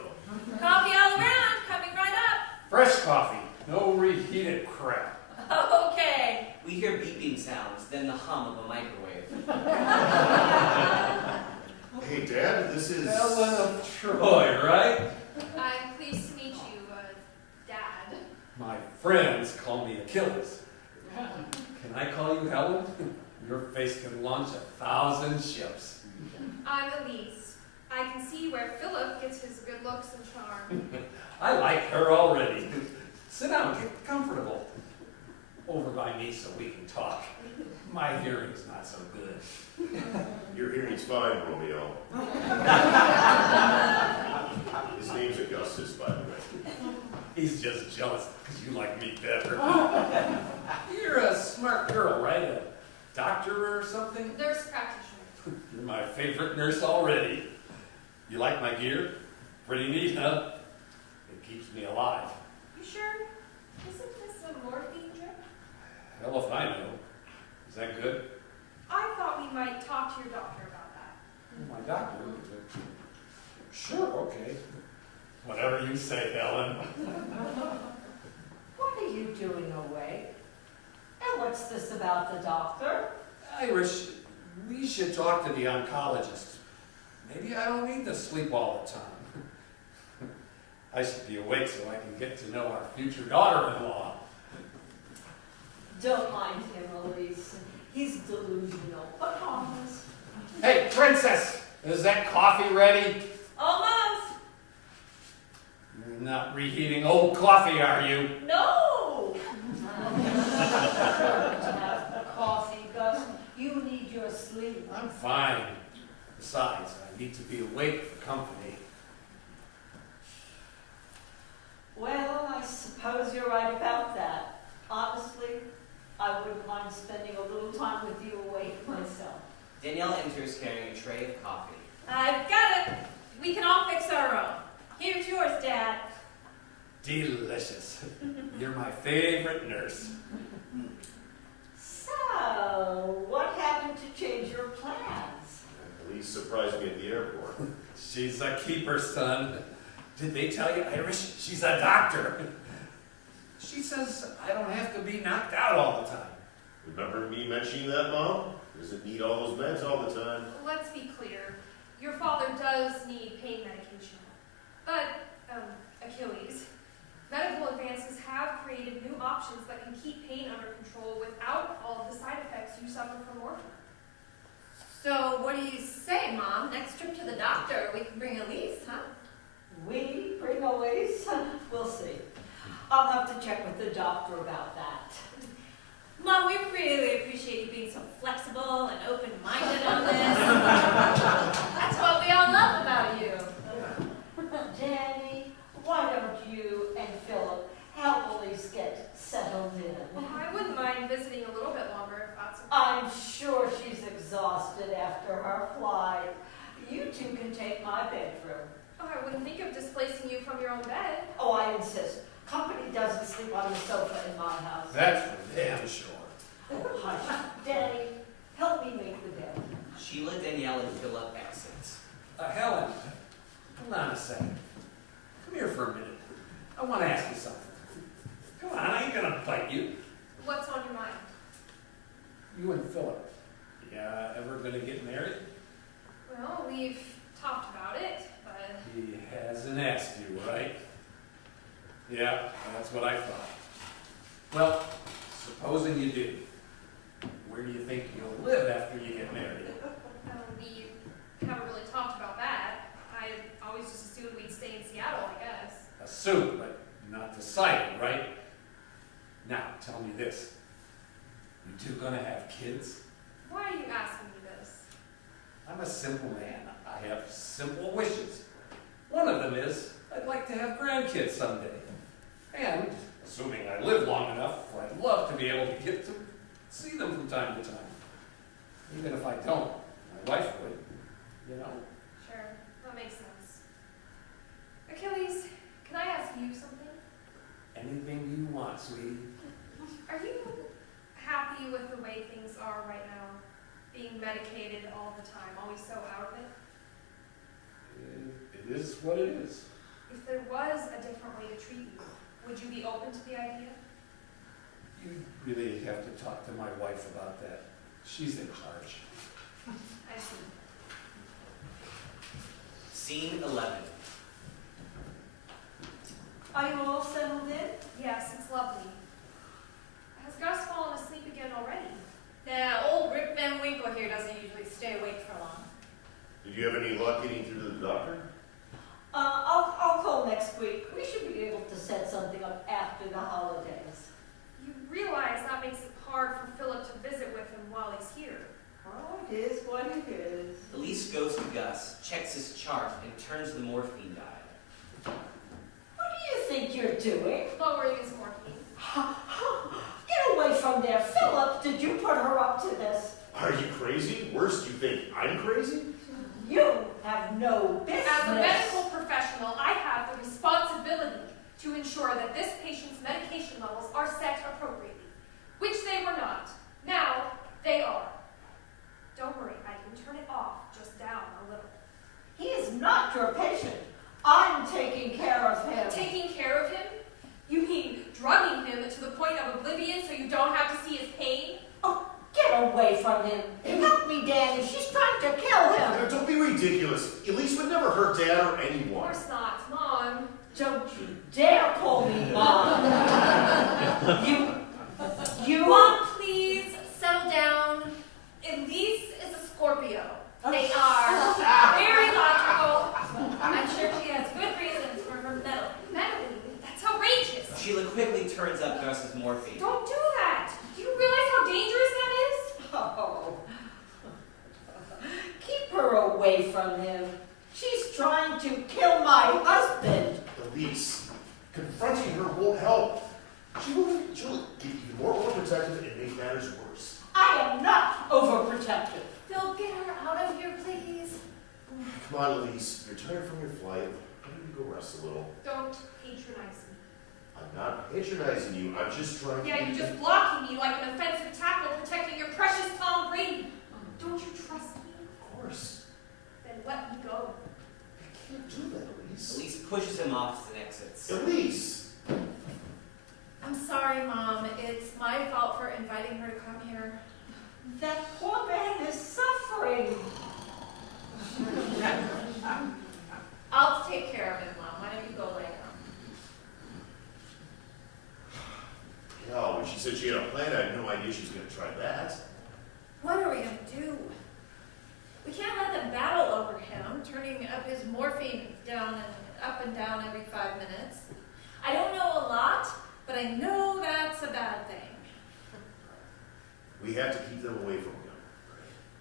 Coffee all around. Coming right up. Fresh coffee. No reheated crap. Okay. We hear beeping sounds, then the hum of a microwave. Hey, Dad, this is... Ellen of Troy, right? I'm pleased to meet you, Dad. My friends call me Achilles. Can I call you Helen? Your face can launch 1,000 ships. I'm Elise. I can see where Philip gets his good looks and charm. I like her already. Sit down, get comfortable. fine, Romeo. His name's Augustus, by the way. He's just jealous because you like me better. You're a smart girl, right? A doctor or something? Nurse practitioner. You're my favorite nurse already. You like my gear? Pretty neat, huh? It keeps me alive. You sure? Isn't this a morphine drip? Hell if I know. Is that good? I thought we might talk to your doctor about that. Oh, my doctor? Sure, okay. Whatever you say, Helen. What are you doing awake? And what's this about the doctor? Irish, we should talk to the oncologist. Maybe I don't need to sleep all the time. I should be awake so I can get to know our future daughter-in-law. Don't mind him, Elise. He's delusional, but harmless. Hey, princess! Is that coffee ready? Almost. You're not reheating old coffee, are you? No! Have coffee, Gus. You need your sleep. I'm fine. Besides, I need to be awake for company. Well, I suppose you're right about that. Honestly, I wouldn't mind spending a little time with you awake myself. Danielle enters carrying a tray of coffee. I've got it. We can all fix our own. Here's yours, Dad. Delicious. You're my favorite nurse. So, what happened to change your plans? Elise surprised me at the airport. She's a keeper, son. Did they tell you, Irish? She's a doctor. She says I don't have to be knocked out all the time. Remember me mentioning that, Mom? Doesn't need all those meds all the time. Let's be clear. Your father does need pain medication. But, Achilles, medical advances have created new options that can keep pain under control without all of the side effects you suffer from morphine. So what do you say, Mom? Next trip to the doctor, we can bring Elise, huh? We bring Elise? We'll see. I'll have to check with the doctor about that. Mom, we really appreciate you being so flexible and open-minded on this. That's what we all love about you. Danny, why don't you and Philip help Elise get settled in? Well, I wouldn't mind visiting a little bit longer if that's okay. I'm sure she's exhausted after her flight. You two can take my bedroom. Oh, I wouldn't think of displacing you from your own bed. Oh, I insist. Company doesn't sleep on the sofa in my house. That's for damn sure. Oh, hush. Danny, help me make the bed. Sheila, Danielle, and Philip exit. Helen, hold on a second. Come here for a minute. I want to ask you something. Come on, I ain't gonna bite you. What's on your mind? You and Philip, yeah, ever gonna get married? Well, we've talked about it, but He hasn't asked you, right? Yeah, that's what I thought. Well, supposing you do, where do you think you'll live after you get married? we haven't really talked about that. I always just assumed we'd stay in Seattle, I guess. Assume, but not decided, right? Now, tell me this. You two gonna have kids? Why are you asking me this? I'm a simple man. I have simple wishes. One of them is I'd like to have grandkids someday. And, assuming I live long enough, I'd love to be able to get to see them from time to time. Even if I don't, my wife would, you know. Sure, that makes sense. Achilles, can I ask you something? Anything you want, sweetie. Are you happy with the way things are right now? Being medicated all the time, always so out of it? It is what it is. If there was a different way to treat you, would you be open to the idea? You really have to talk to my wife about that. She's in charge. I see. Scene 11. Are you all settled in? Yes, it's lovely. Has Gus fallen asleep again already? Yeah, old Rip Van Winkle here doesn't usually stay awake for long. Did you have any luck getting through to the doctor? I'll call next week. We should be able to set something up after the holidays. You realize that makes it hard for Philip to visit with him while he's here. Oh, it is what it is. Elise checks his chart, and turns the morphine dial. What do you think you're doing? Lowering his morphine. Get away from there. Philip, did you put her up to this? Are you crazy? Worse, you think I'm crazy? You have no business. As a medical professional, I have the responsibility to ensure that this patient's medication levels are set appropriately, which they were not. Now, they are. Don't worry, I can turn it off, just down a little. He is not your patient. I'm taking care of him. Taking care of him? You mean drugging him to the point of oblivion so you don't have to see his pain? Oh, get away from him. Help me, Danny. She's trying to kill him. Don't be ridiculous. Elise would never hurt Dad or Of anyone. course not, Mom. Don't you dare call me Mom. You Mom, please settle down. Elise is a Scorpio. They are very logical. I'm sure she has good reasons for her meddling. Meddling? That's outrageous. Sheila quickly turns up Gus's morphine. Don't do that. Do you realize how dangerous that is? Oh. Keep her away from him. She's trying to kill my husband. Elise, confronting her won't help. She'll get even more overprotective and make matters worse. I am not overprotective. Phil, get her out of here, please. Come on, Elise. You're tired from your flight. Why don't you go rest a little? Don't patronize me. I'm not patronizing you. I'm just trying to... Yeah, you're just blocking me like an offensive tackle protecting your precious Tom Brady. Don't you trust me? Of course. Then let me go. I can't do that, Elise. Elise pushes him off and exits. Elise! I'm sorry, Mom. It's my fault for inviting her to come here. That poor man is suffering. I'll take care of him, Mom. Why don't you go lay down? Yeah, when she said she had a plan, I had no idea she was going to try that. What are we going to do? We can't let them battle over him, turning up his morphine down and up and down every 5 minutes. I don't know a lot, but I know that's a bad thing. We have to keep them away from him.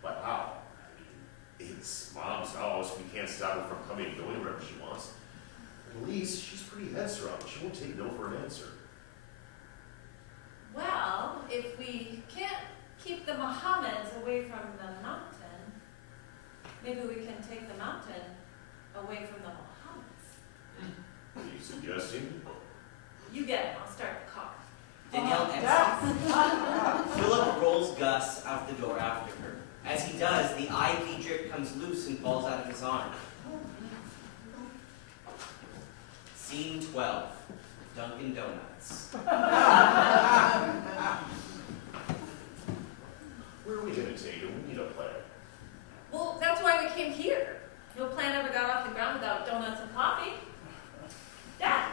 But how? I mean, it's Mom's house. We can't stop her from coming and going wherever she wants. And Elise, she's pretty headstrong. She won't take no for an answer. Well, if we can't keep the Mohammeds away from the mountain, maybe we can take the mountain away from the Mohammeds. What are you suggesting? You get it. I'll start the car. Danielle exits. Philip rolls Gus out the door after her. As he does, the IV drip comes loose and falls out of his arm. Scene 12. Dunkin' Donuts. Where are we going to take her? We need a plan. Well, that's why we came here. No plan ever got off the ground without donuts and coffee. Dad!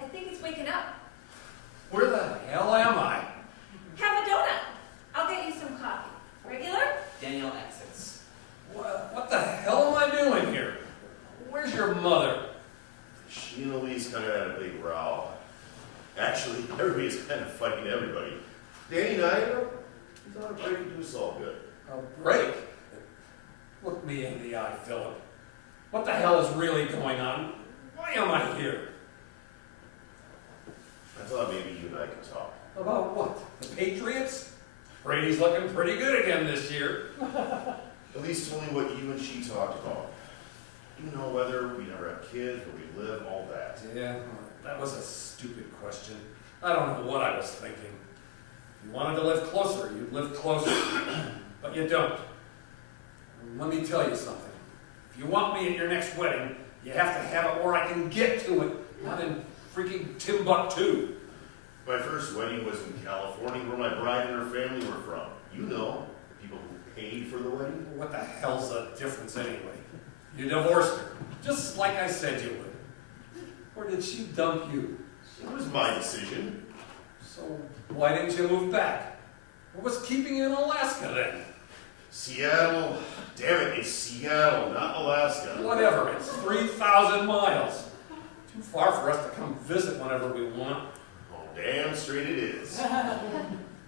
I think it's waking up. Where the hell am I? Have a donut. I'll get you some coffee. Regular? Danielle exits. What the hell am I doing here? Where's your mother? She and Elise kind of had a big row. Actually, everybody's kind of fighting everybody. Danny and I, we thought a break would do us all good. A break? Look me in the eye, Philip. What the hell is really going on? Why am I here? I thought maybe you and I could talk. About what? The Patriots? Brady's looking pretty good again this year. Elise told me what you and she talked about. You know, whether we never have kids, where we live, all that. Yeah, that was a stupid question. I don't know what I was thinking. If you wanted to live closer, you'd live closer. But you don't. Let me tell you something. If you want me at your next wedding, you have to have it where I can get to it, not in freaking Timbuktu. My first wedding was in California, where my bride and her family were from. You know, the people who paid for the wedding. What the hell's the difference anyway? You divorced her, just like I said you would. Or did she dump you? It was my decision. So why didn't you move back? What was keeping you in Alaska then? Seattle. Damn it, it's Seattle, not Alaska. Whatever, it's 3,000 miles. Too far for us to come visit whenever we want. Oh, damn straight it is.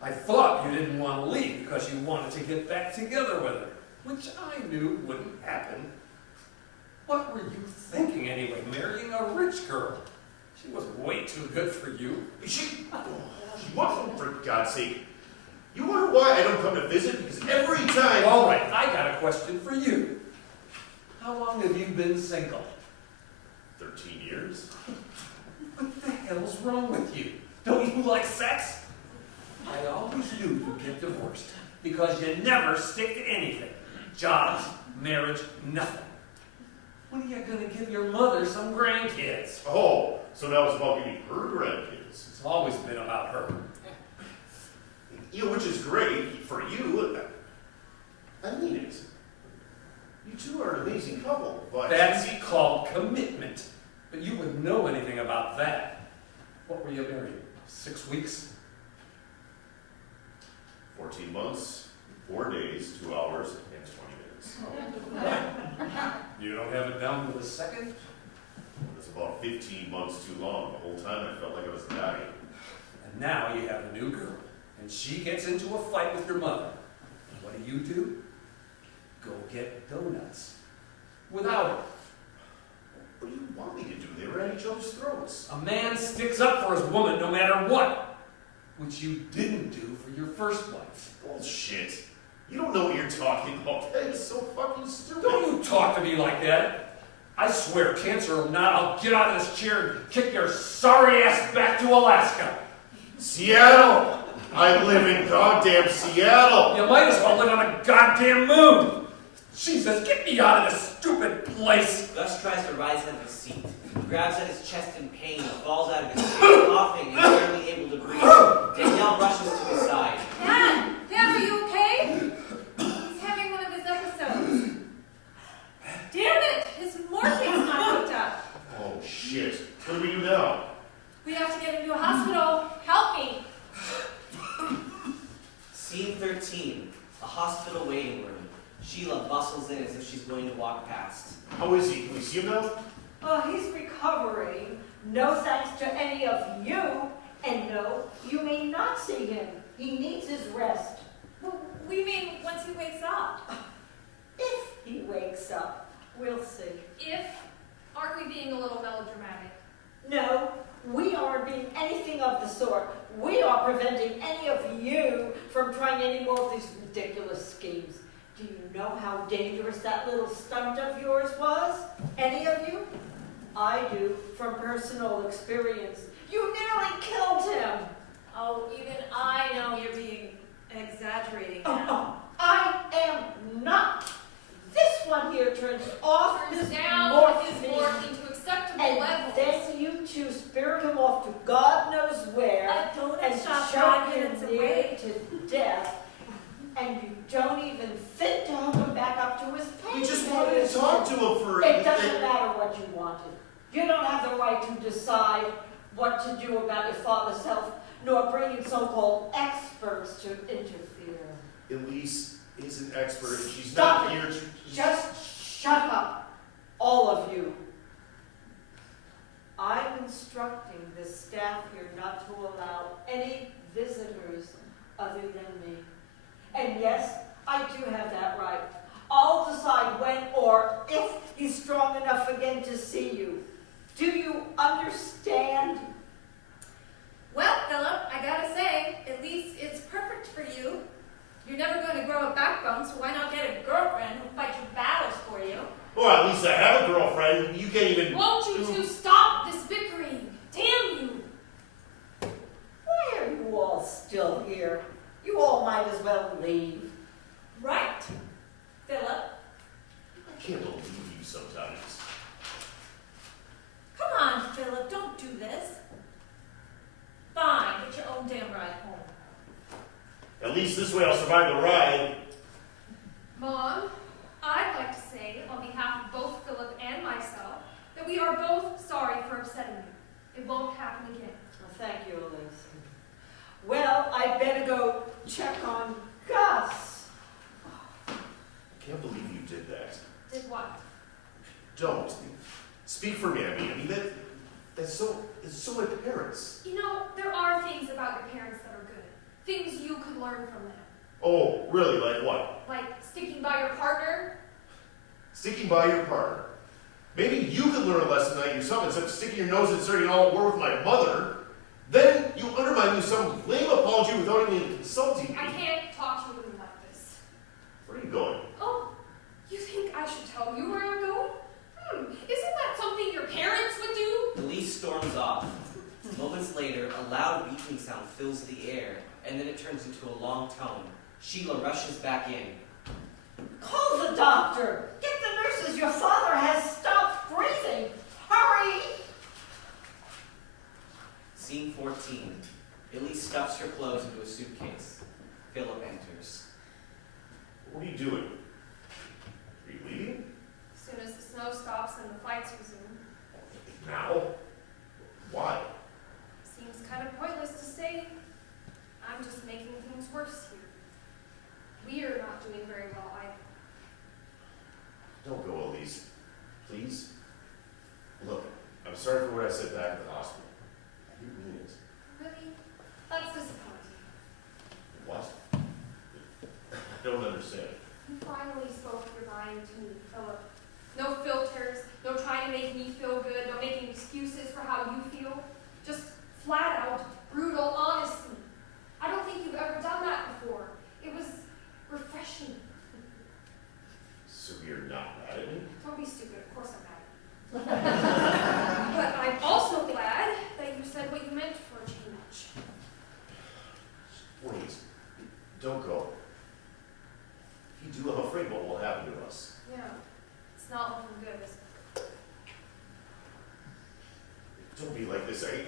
I thought you didn't want to leave because you wanted to get back together with her. which I knew wouldn't happen. What were you thinking anyway, marrying a rich girl? She was way too good for you. She wasn't, for God's sake. You wonder why I don't come to visit? Because every time... All right, I got a question for you. How long have you been single? 13 years. What the hell's wrong with you? Don't you like sex? I always knew you'd get divorced because you never stick to anything. Jobs, marriage, nothing. When are you going to give your mother some grandkids? Oh, so now it's about giving her grandkids. It's always been about her. You know, which is great for you. I mean it. You two are an amazing couple, but... That's called commitment. But you wouldn't know anything about that. What were you married? 6 weeks? 14 months, 4 days, 2 hours, and 20 minutes. You don't have it down to the second? It's about 15 months too long. The whole time I felt like I was dying. And now you have a new girl, and she gets into a fight with your mother. And what do? Go get donuts. Without her. What do you want me to do? They were at each other's throats. A man sticks up for his woman no matter what, which you didn't do for your first wife. Bullshit. You don't know what you're talking about. That is so fucking stupid. Don't you talk to me like that. I swear, cancer or not, I'll get out of this chair and kick your sorry ass back to Alaska. Seattle! I live in goddamn Seattle! You might as well live on a goddamn moon. Jesus, get me out of this stupid place. Gus tries to rise out of his seat, grabs at his chest in pain, falls out of his chair, coughing and barely able to breathe. Danielle rushes to his side. Dad! Dad, are you okay? He's having one of his episodes. Damn it! His morphine's not hooked up. Oh, shit. What do we do now? We have to get him to a hospital. Help me. Scene 13, a hospital waiting room. Sheila bustles in as if she's going to walk past. How is he? Can we see him now? Oh, he's recovering. No thanks to any of you. And no, you may not see him. He needs his rest. Well, we mean once he wakes up. If he wakes up, we'll see. Aren't we being a little melodramatic? No, we aren't being anything of the sort. We are preventing any of you from trying any more of these ridiculous schemes. Do you know how dangerous that little stunt of yours was? Any of you? I do, from personal experience. You nearly killed him. Oh, even I know you're being exaggerating now. I am not. This one here turns off Turns his down morphine. his morphine to acceptable And levels. then you two spirit him off to God knows where. A donut And shop choke 5 him minutes nearly away. to death. And you don't even think to hook him back up to his pain. We just wanted to talk to him for... It doesn't matter what you wanted. You don't have the right to decide what to do about your father's health, nor bring in so-called experts to interfere. Elise is an expert. She's Stop not it. here to... Just shut up, all of you. I'm instructing the staff here not to allow any visitors other than me. And yes, I do have that right. I'll decide when or if he's strong enough again to see you. Do you understand? Well, Philip, I gotta say, at least it's perfect for you. You're never going to grow a backbone, so why not get a girlfriend who'll fight your battles for you? Well, at least I have a girlfriend. You can't even... Won't you two stop this bickering? Damn you! Why are you all still here? You all might as well leave. Right, Philip. I can't believe you sometimes. Come on, Philip, don't do this. Fine, get your own damn ride home. At least this way I'll survive the ride. Mom, I'd like to say, on behalf of both Philip and myself, that we are both sorry for upsetting you. It won't happen again. Well, thank you, Elise. Well, I'd better go check on Gus. I can't believe you did that. Did what? Don't. Speak for me, I mean it's so my parents. You know, there are things about your parents that are good. Things you could learn from them. Oh, really? Like what? Like sticking by your partner? Sticking by your partner. Maybe you could learn a lesson tonight yourself instead of sticking your nose and starting all at war with my mother. Then you undermine me with some lame apology without even consulting me. I can't talk to you like this. Where are you going? Oh, you think I should tell you where I'm going? Isn't that something your parents would do? Elise storms off. Moments later, a loud beeping sound fills the air, and then it turns into a long tone. Sheila rushes back in. Call the doctor. Get the nurses. Your father has stopped breathing. Hurry! Scene 14. Elise stuffs her clothes into a suitcase. Philip enters. What are you doing? Are you leaving? As soon as the snow stops and the flights resume. Now? Why? Seems kind of pointless to stay. I'm just making things worse here. We're not doing very well either. Don't go, Elise. Please? Look, I'm sorry for what I said back at the hospital. I didn't mean it. Really? That's disappointing. What? I don't understand. You finally spoke your mind to me, Philip. No filters, no trying to make me feel good, no making excuses for how you feel. Just flat out, brutal honesty. I don't think you've ever done that before. It was refreshing. So you're not mad at me? Don't be stupid, of course I'm mad. But I'm also glad that you said what you meant for a change. Wait. Don't go. If you do, I'm afraid what will happen to us. Yeah, it's not looking good, is it? Don't be like this, eh?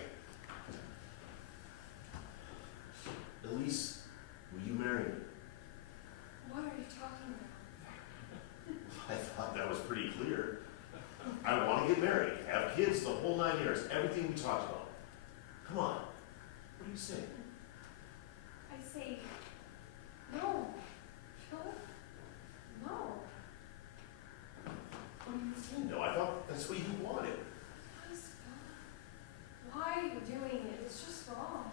Elise, will you marry me? What are you talking about? I thought that was pretty clear. I want to get married, have kids, the whole 9 years, everything we talked about. Come on. What do you say? I say, no. Philip? No. What do you think? No, I thought that's what you wanted. Please, Philip. Why are you doing it? It's just wrong.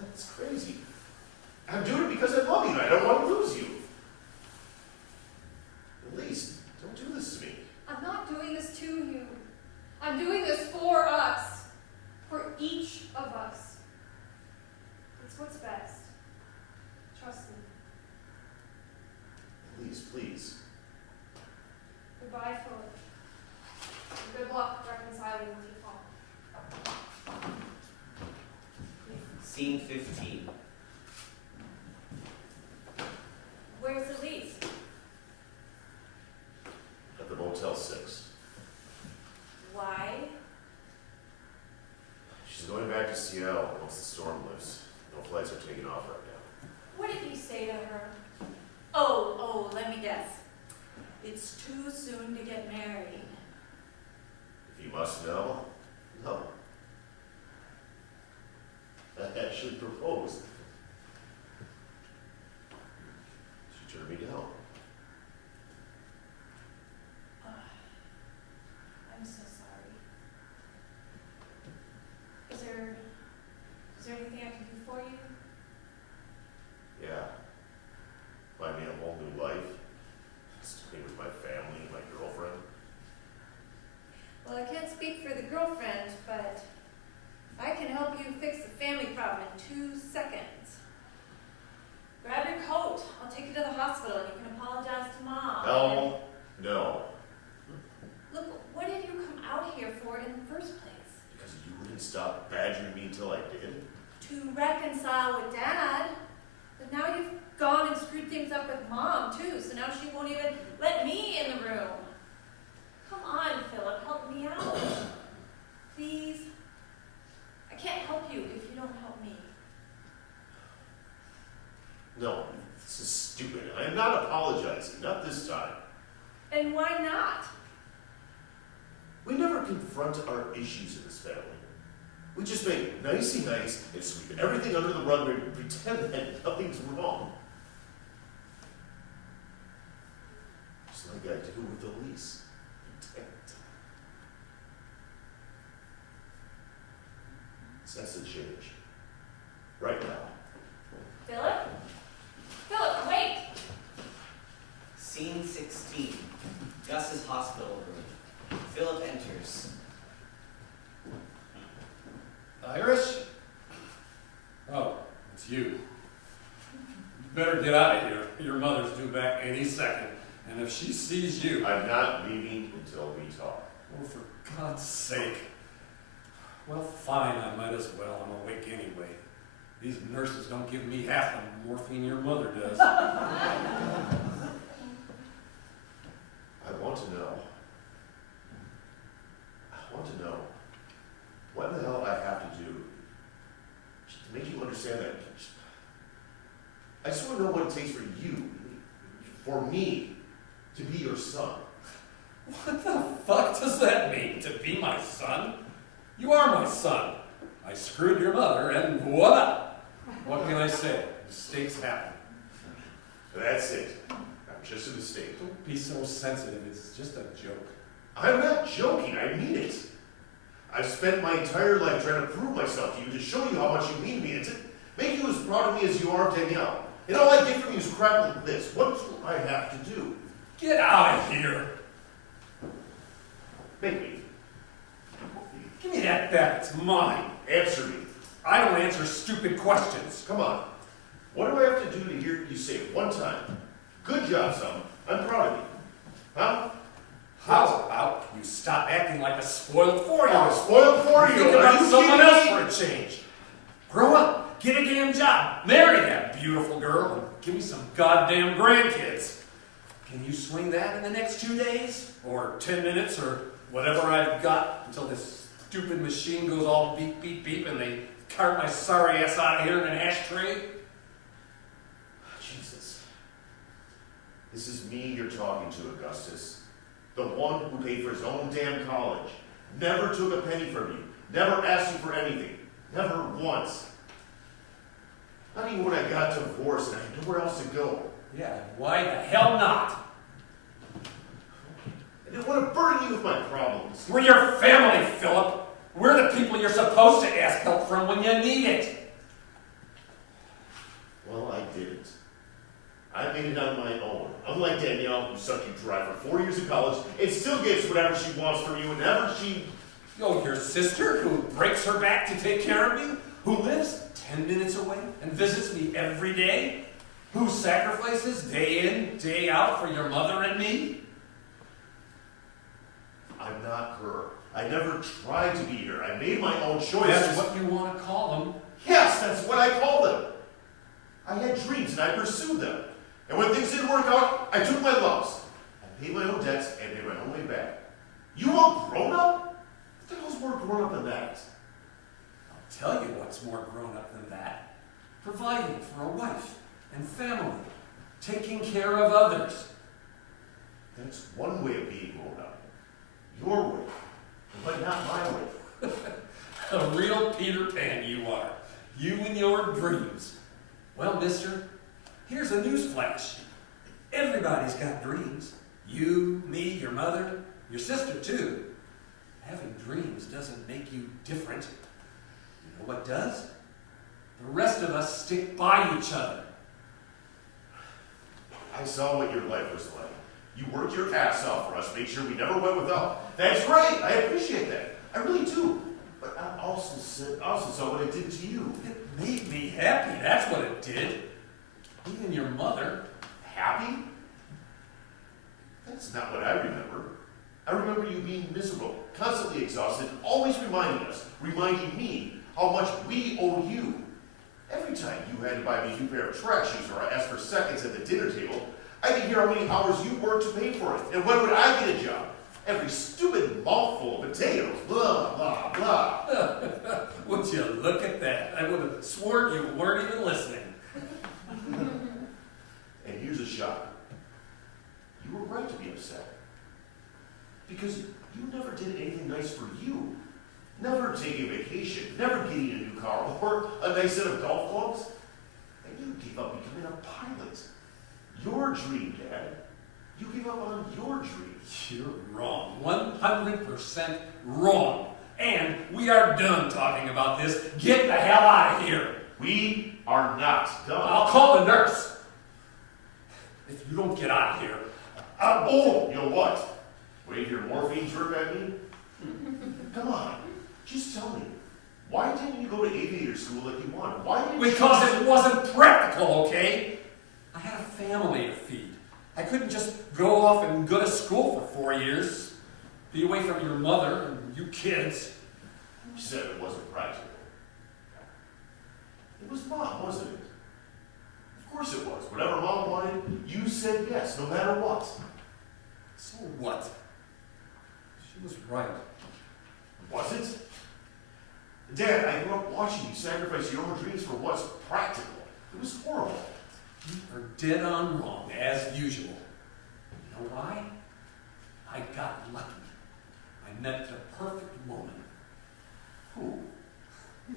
That's crazy. I'm doing it because I love you and I don't want to lose you. Elise, don't do this to me. I'm not doing this to you. I'm doing this for us. For each of us. It's what's best. Trust me. Elise, please. Goodbye, Philip. And good luck reconciling with your father. Scene 15. Where's Elise? At the Motel 6. Why? She's going back to Seattle once the storm lifts. No flights are taking off right now. What did you say to her? Oh, let me guess. It's too soon to get married. If you must know, no. I actually proposed. She turned me down. I'm so sorry. Is there anything I can do for you? Yeah. Find me a whole new life. Staying with my family and my girlfriend. Well, I can't speak for the girlfriend, but I can help you fix the family problem in 2 seconds. Grab your coat. I'll take you to the hospital and you can apologize to Mom. Hell no. Look, what did you come out here for in the first place? Because you wouldn't stop badgering me until I did. To reconcile with Dad. But now you've gone and screwed things up with Mom, too, so now she won't even let me in the room. Come on, Philip, help me out. Please. I can't help you if you don't help me. No, this is stupid. I am not apologizing. Not this time. And why not? We never confront our issues in this family. We just make nicey nice and sweep everything under the rug and pretend that nothing's wrong. Just like I do with Elise. Pretend. This has to change. Right now. Philip? Philip, wait! get out of here. Your mother's due back any second. And if she sees you... I'm not leaving until we talk. Oh, for God's sake. Well, fine, I might as well. I'm awake anyway. These nurses don't give me half the morphine your mother does. I want to know what the hell I have to do to make you understand that. I just want to know what it takes for for me, to be your son. What the fuck does that mean, to be my son? You are my son. I screwed your mother, and voila! What can I say? Mistakes happen. That's it. I'm just a mistake. Don't be so sensitive. It's just a joke. I'm not joking. I mean it. I've spent my entire life trying to prove myself to you, to show you how much you mean to me, and to make you as proud of me as you are of Danielle. And all I get from you is crap like this. What do I have to do? Get out of here! Make me. Give me that back. It's mine. Answer me. I don't answer stupid questions. Come on. What do I have to do to hear you say it one time? Good job, son. I'm proud of you. Huh? How about you stop acting like a spoiled four-year-old? Spoiled four-year-old. Think about Are you someone kidding else me? for a change. Grow up. Get a damn job. Marry that beautiful girl. And give me some goddamn grandkids. Can you swing that in the next 2 days? Or 10 minutes? Or whatever I've got until this stupid machine goes all beep, beep, beep and they cart my sorry ass out of here in an ashtray? Jesus. This is me you're talking to, Augustus. The one who paid for his own damn college. Never took a penny from you. Never asked you for anything. Never once. Not even when I got divorced and I had nowhere else to go. Yeah, why the hell not? I didn't want to burden you with my problems. We're your family, Philip. We're the people you're supposed to ask help from when you need it. Well, I didn't. I made it on my own. Unlike Danielle, who sucked you dry for 4 years of college, and still gets whatever she wants from you whenever she... Oh, your sister, who breaks her back to take care of me? Who lives 10 minutes away and visits me every day? Who sacrifices day in, day out for your mother and me? I'm not her. I never tried to be her. I made my own choices. That's what you want to call them. Yes, that's what I call them. I had dreams and I pursued them. And when things didn't work out, I took my lumps. I paid my own debts and made my own way back. You want grown up? What the hell's more grown up than that? I'll tell you what's more grown up than that. Providing for a wife and family. Taking care of others. That's one way of being grown up. Your way. But not my way. A real Peter Pan you are. You and your dreams. Well, mister, here's a news flash. Everybody's got dreams. You, me, your mother, your sister too. Having dreams doesn't make you different. You know what does? The rest of us stick by each other. I saw what your life was like. You worked your ass off for us, made sure we never went without. That's great. I appreciate that. I really do. But I also saw what it did to you. It made me happy, that's what it did. Me and your mother. Happy? That's not what I remember. I remember you being miserable, constantly exhausted, always reminding me how much we owe you. Every time you had to buy me a new pair of track shoes or I asked for seconds at the dinner table, I could hear how many hours you worked to pay for it. And when would I get a job? Every stupid mouthful of potatoes, blah, blah, blah. Would you look at that? I would have sworn you weren't even listening. And here's a shock. You were right to be upset. Because you never did anything nice for you. Never taking a vacation, never getting a new car, or a nice set of golf clubs. And you gave up becoming a pilot. Your dream, Dad. You gave up on your dream. You're wrong. 100% wrong. And we are done talking about this. Get the hell out of here. We are not done. I'll call the nurse. If you don't get out of here, You know what? Wave your morphine drip at me? Come on, just tell me. Why didn't you go to aviator school like you wanted? Why didn't you because it wasn't practical, okay? I family to feed. I couldn't just go off and go to school for 4 years, be away from your mother and you kids. You said it wasn't practical. It was Mom, wasn't it? Of course it was. Whatever Mom wanted, you said yes, no matter what. So what? She was right. Was it? Dad, I grew up watching you sacrifice your own dreams for what's practical. It was horrible. You are dead on wrong, as usual. You know why? I got lucky. I met the perfect woman. Who?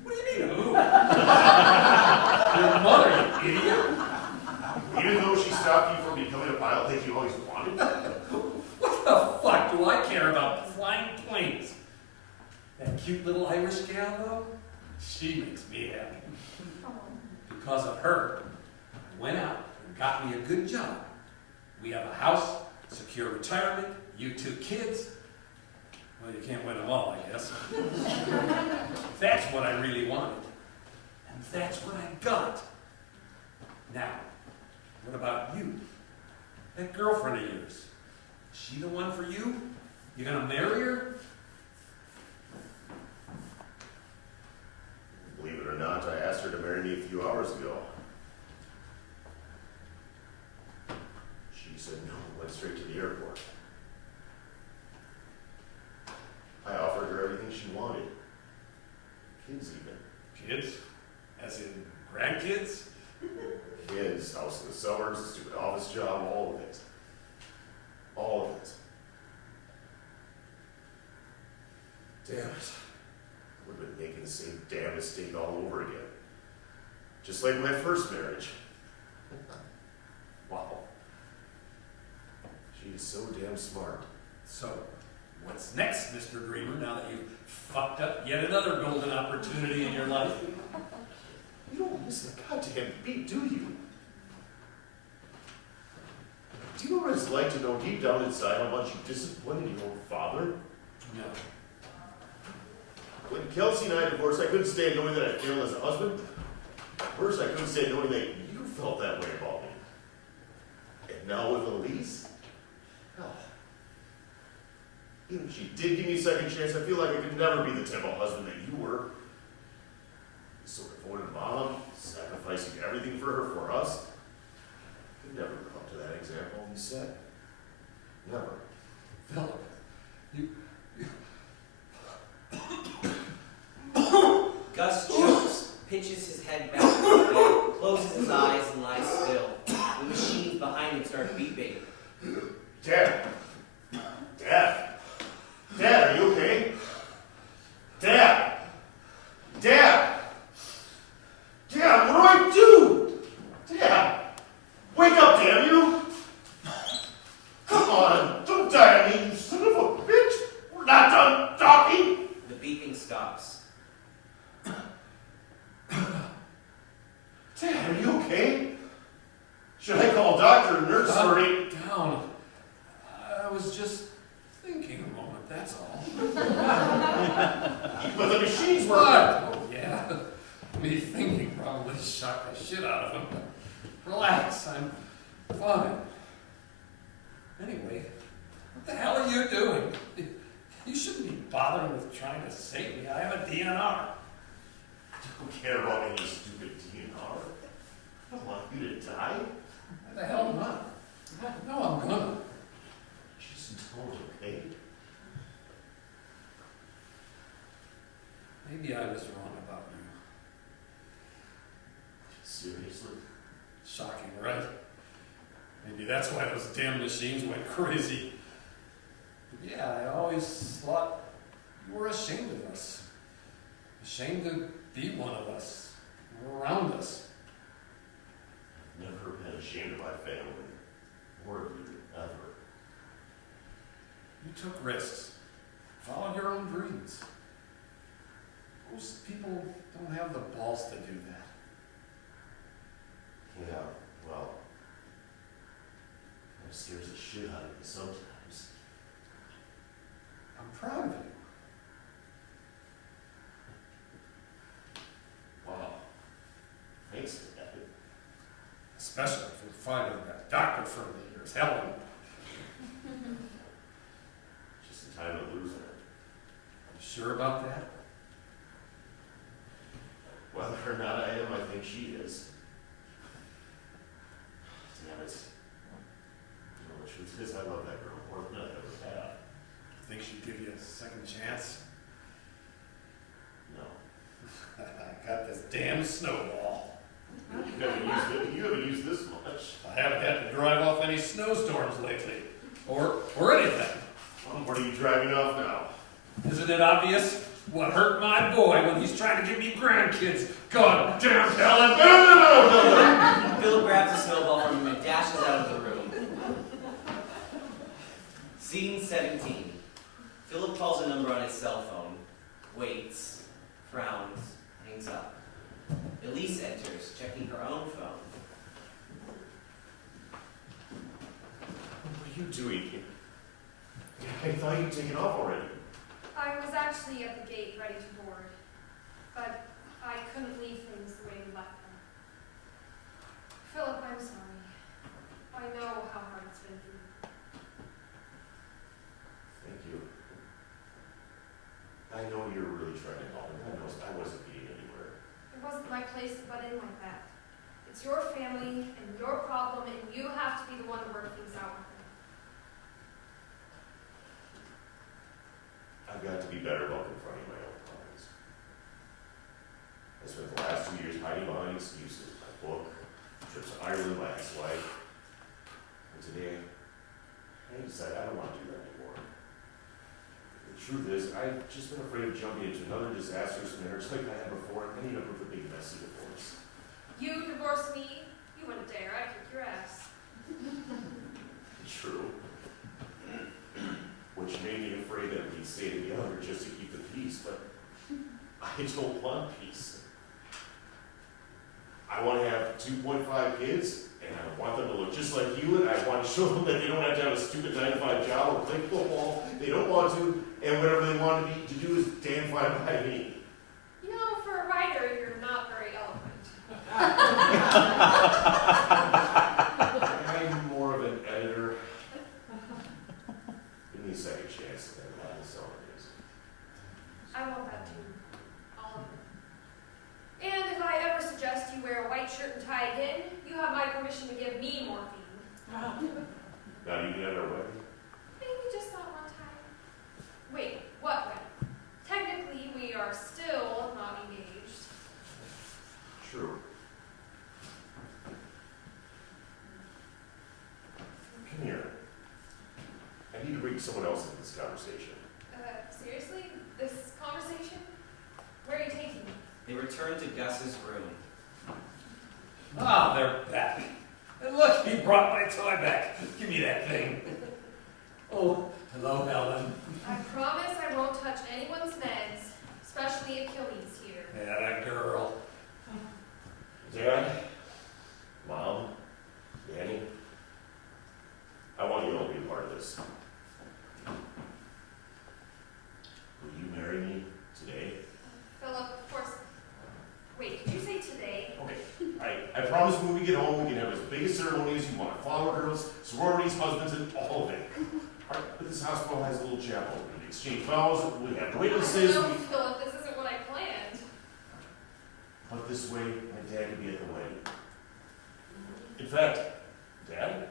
What do you mean, who? Your mother, you idiot. Even though she stopped you from becoming a pilot that you always wanted? What the fuck do I care about flying planes? That cute little Irish gal, though, she makes me happy. Because of her, I went out and got me a good job. We have a house, secure retirement, you 2 kids. Well, you can't win them all, I guess. That's what I really wanted. And that's what I got. Now, what about you? That girlfriend of yours. Is she the one for you? You gonna marry her? Believe it or not, I asked her to marry me a few hours ago. She said no, went straight to the airport. I offered her everything she wanted. Kids even. Kids? As in grandkids? Kids, house in the suburbs, a stupid office job, all of it. All of it. Damn it. Would have been making the same damn mistake all over again. Just like my first marriage. Wow. She is so damn smart. So, what's next, Mr. Dreamer, now that you've fucked up yet another golden opportunity in your life? You don't miss the goddamn beat, do you? Do you know what it's like to know deep down inside how much you disappointed your own father? No. When Kelsey and I divorced, I couldn't stand knowing that I failed as a husband. First, I couldn't stand knowing that you felt that way about me. And now with Elise, hell, even if she did give me a second chance, I feel like I could never be the type of husband that you were. So devoted Mom, sacrificing everything for her, for us. Could never live up to that example you set. Never. Philip, Gus chokes, pitches his head back to the bed, closes his eyes, and lies still. The machines behind him start beeping. Dad! Dad! Dad, are you okay? Dad! Dad! Dad, what do I do? Dad! Wake up, damn you! Come on, don't die on me, you son of a bitch! We're not done talking! The beeping stops. Dad, are you okay? Should I call a doctor or nurse or any... down. I was just thinking a moment, that's all. But the machines were... What? Oh, yeah. Me thinking probably shocked the shit out of him. Relax, I'm fine. Anyway, what the hell are you doing? You shouldn't be bothering with trying to save me. I have a DNR. I don't care about any stupid DNR. I don't want you to die. Why the hell not? No, I'm gonna. Just don't, okay? Maybe I was wrong about you. Seriously? Shocking, right? Maybe that's why those damn machines went crazy. But yeah, I always thought you were ashamed of us. Ashamed to be one of us, or around us. I've never been ashamed of my family, or of you, ever. You took risks, followed your own dreams. Most people don't have the balls to do that. Yeah, well, that scares the shit out of me sometimes. I'm proud of you. Wow. Thanks, Dad. Especially for fighting that. she is. Damn it. You know, the truth is, I love that girl more than I ever have. Think she'd give you a second chance? No. I got this damn snowball. You haven't used this much. I haven't had to drive off any snowstorms lately. Or anything. What are you driving off now? Isn't it obvious? What hurt my boy when he's trying to give me grandkids? God damn Helen! No! Philip grabs a snowball from him and dashes out of the room. Scene 17. Philip calls a number on his cell phone, waits, frowns, hangs up. Elise enters, checking her own phone. What are you doing here? I thought you'd taken off already. I was actually at the gate ready to board, but I couldn't leave things the way we left them. Philip, I'm sorry. I know how hard it's been for you. Thank you. I know you're really trying to help me. I know I wasn't getting anywhere. It wasn't my place to butt in like that. It's your family and your problem, and you have to be the one to work things out with them. I've got to be better about confronting my own problems. I spent the last 2 years hiding behind excuses. My book, trips to Ireland, my ex-wife. And today, I decided I don't want to do that anymore. The truth is, I've just been afraid of jumping into another disastrous marriage like I had before and ending up with a big messy divorce. You divorced me, you wouldn't dare. I'd kick your ass. True. Which made me afraid that we'd stay together just to keep the peace, but I don't want peace. I want to have 2.5 kids, and I want them to look just like you, and I want to show them that they don't have to have a stupid 9-to-5 job or play football. They don't want to, and whatever they want to do is damn fine by me. You know, for a writer, you're not very eloquent. I'm more of an editor. Give me a second chance, and that will sell it. I want that too. All of it. And if I ever suggest you wear a white shirt and tie again, you have my permission to give me morphine. Not even at our wedding. Maybe just that one time. Wait, what wedding? Technically, we are still not engaged. True. Come here. I need to bring someone else into this conversation. Seriously? This conversation? Where are you taking me? They return to Gus's room. Ah, they're back. And look, he brought my toy back. Give me that thing. Oh, hello, Helen. I promise I won't touch anyone's meds, especially Achilles here. Yeah, that girl. Dad, Mom, Danny, I want you all to be a part of this. Will you marry me today? Philip, of course. Wait, did you say today? Okay, I promise when we get home, we can have as big a ceremony as you want. Flower girls, sororities, husbands, and all of it. All right, but this hospital has a little chapel. We can exchange vows, we have witnesses. No, Philip, this isn't what I planned. But this way, my dad can be at the wedding. In fact, Dad,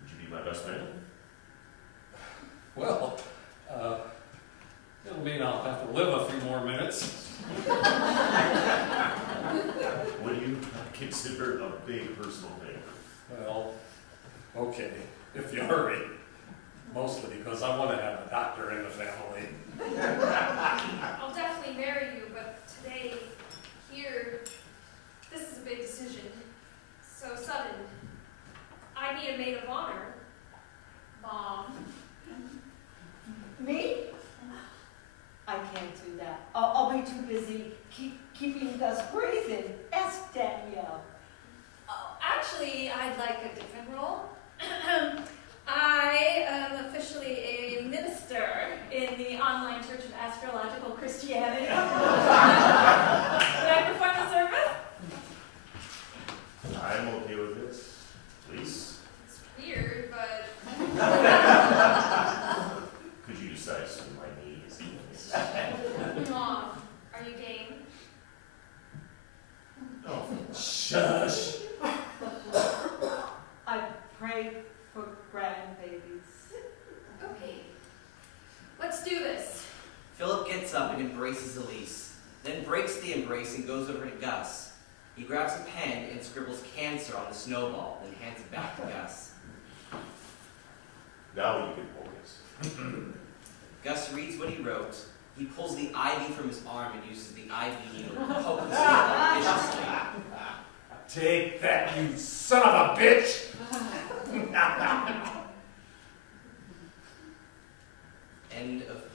would you be my best man? Well, it'll mean I'll have to live a few more minutes. Would you consider a big personal favor? Well, okay, if you hurry. Mostly because I want to have a doctor in the family. I'll definitely marry you, but today, here, this is a big decision. So sudden. I need a maid of honor. Mom. Me? I can't do that. I'll be too busy keeping us breathing. Ask Danielle. Oh, actually, I'd like a different role. I am officially a minister in the online Church of Astrological Christianity. Can I perform the service? I'm okay with this. Please. It's weird, but Could you decide to suit my needs? Mom, are you game? Oh, Shush. I pray for grandbabies. Okay, let's do this. Philip gets up and embraces Elise, then breaks the embrace and goes over to Gus. He grabs a pen and scribbles cancer on the snowball, then hands it back to Gus. Now you can focus. Gus reads what he wrote. He pulls the ivy from his arm and uses the ivy needle to poke the snowball viciously. Take that, you son of a bitch! End of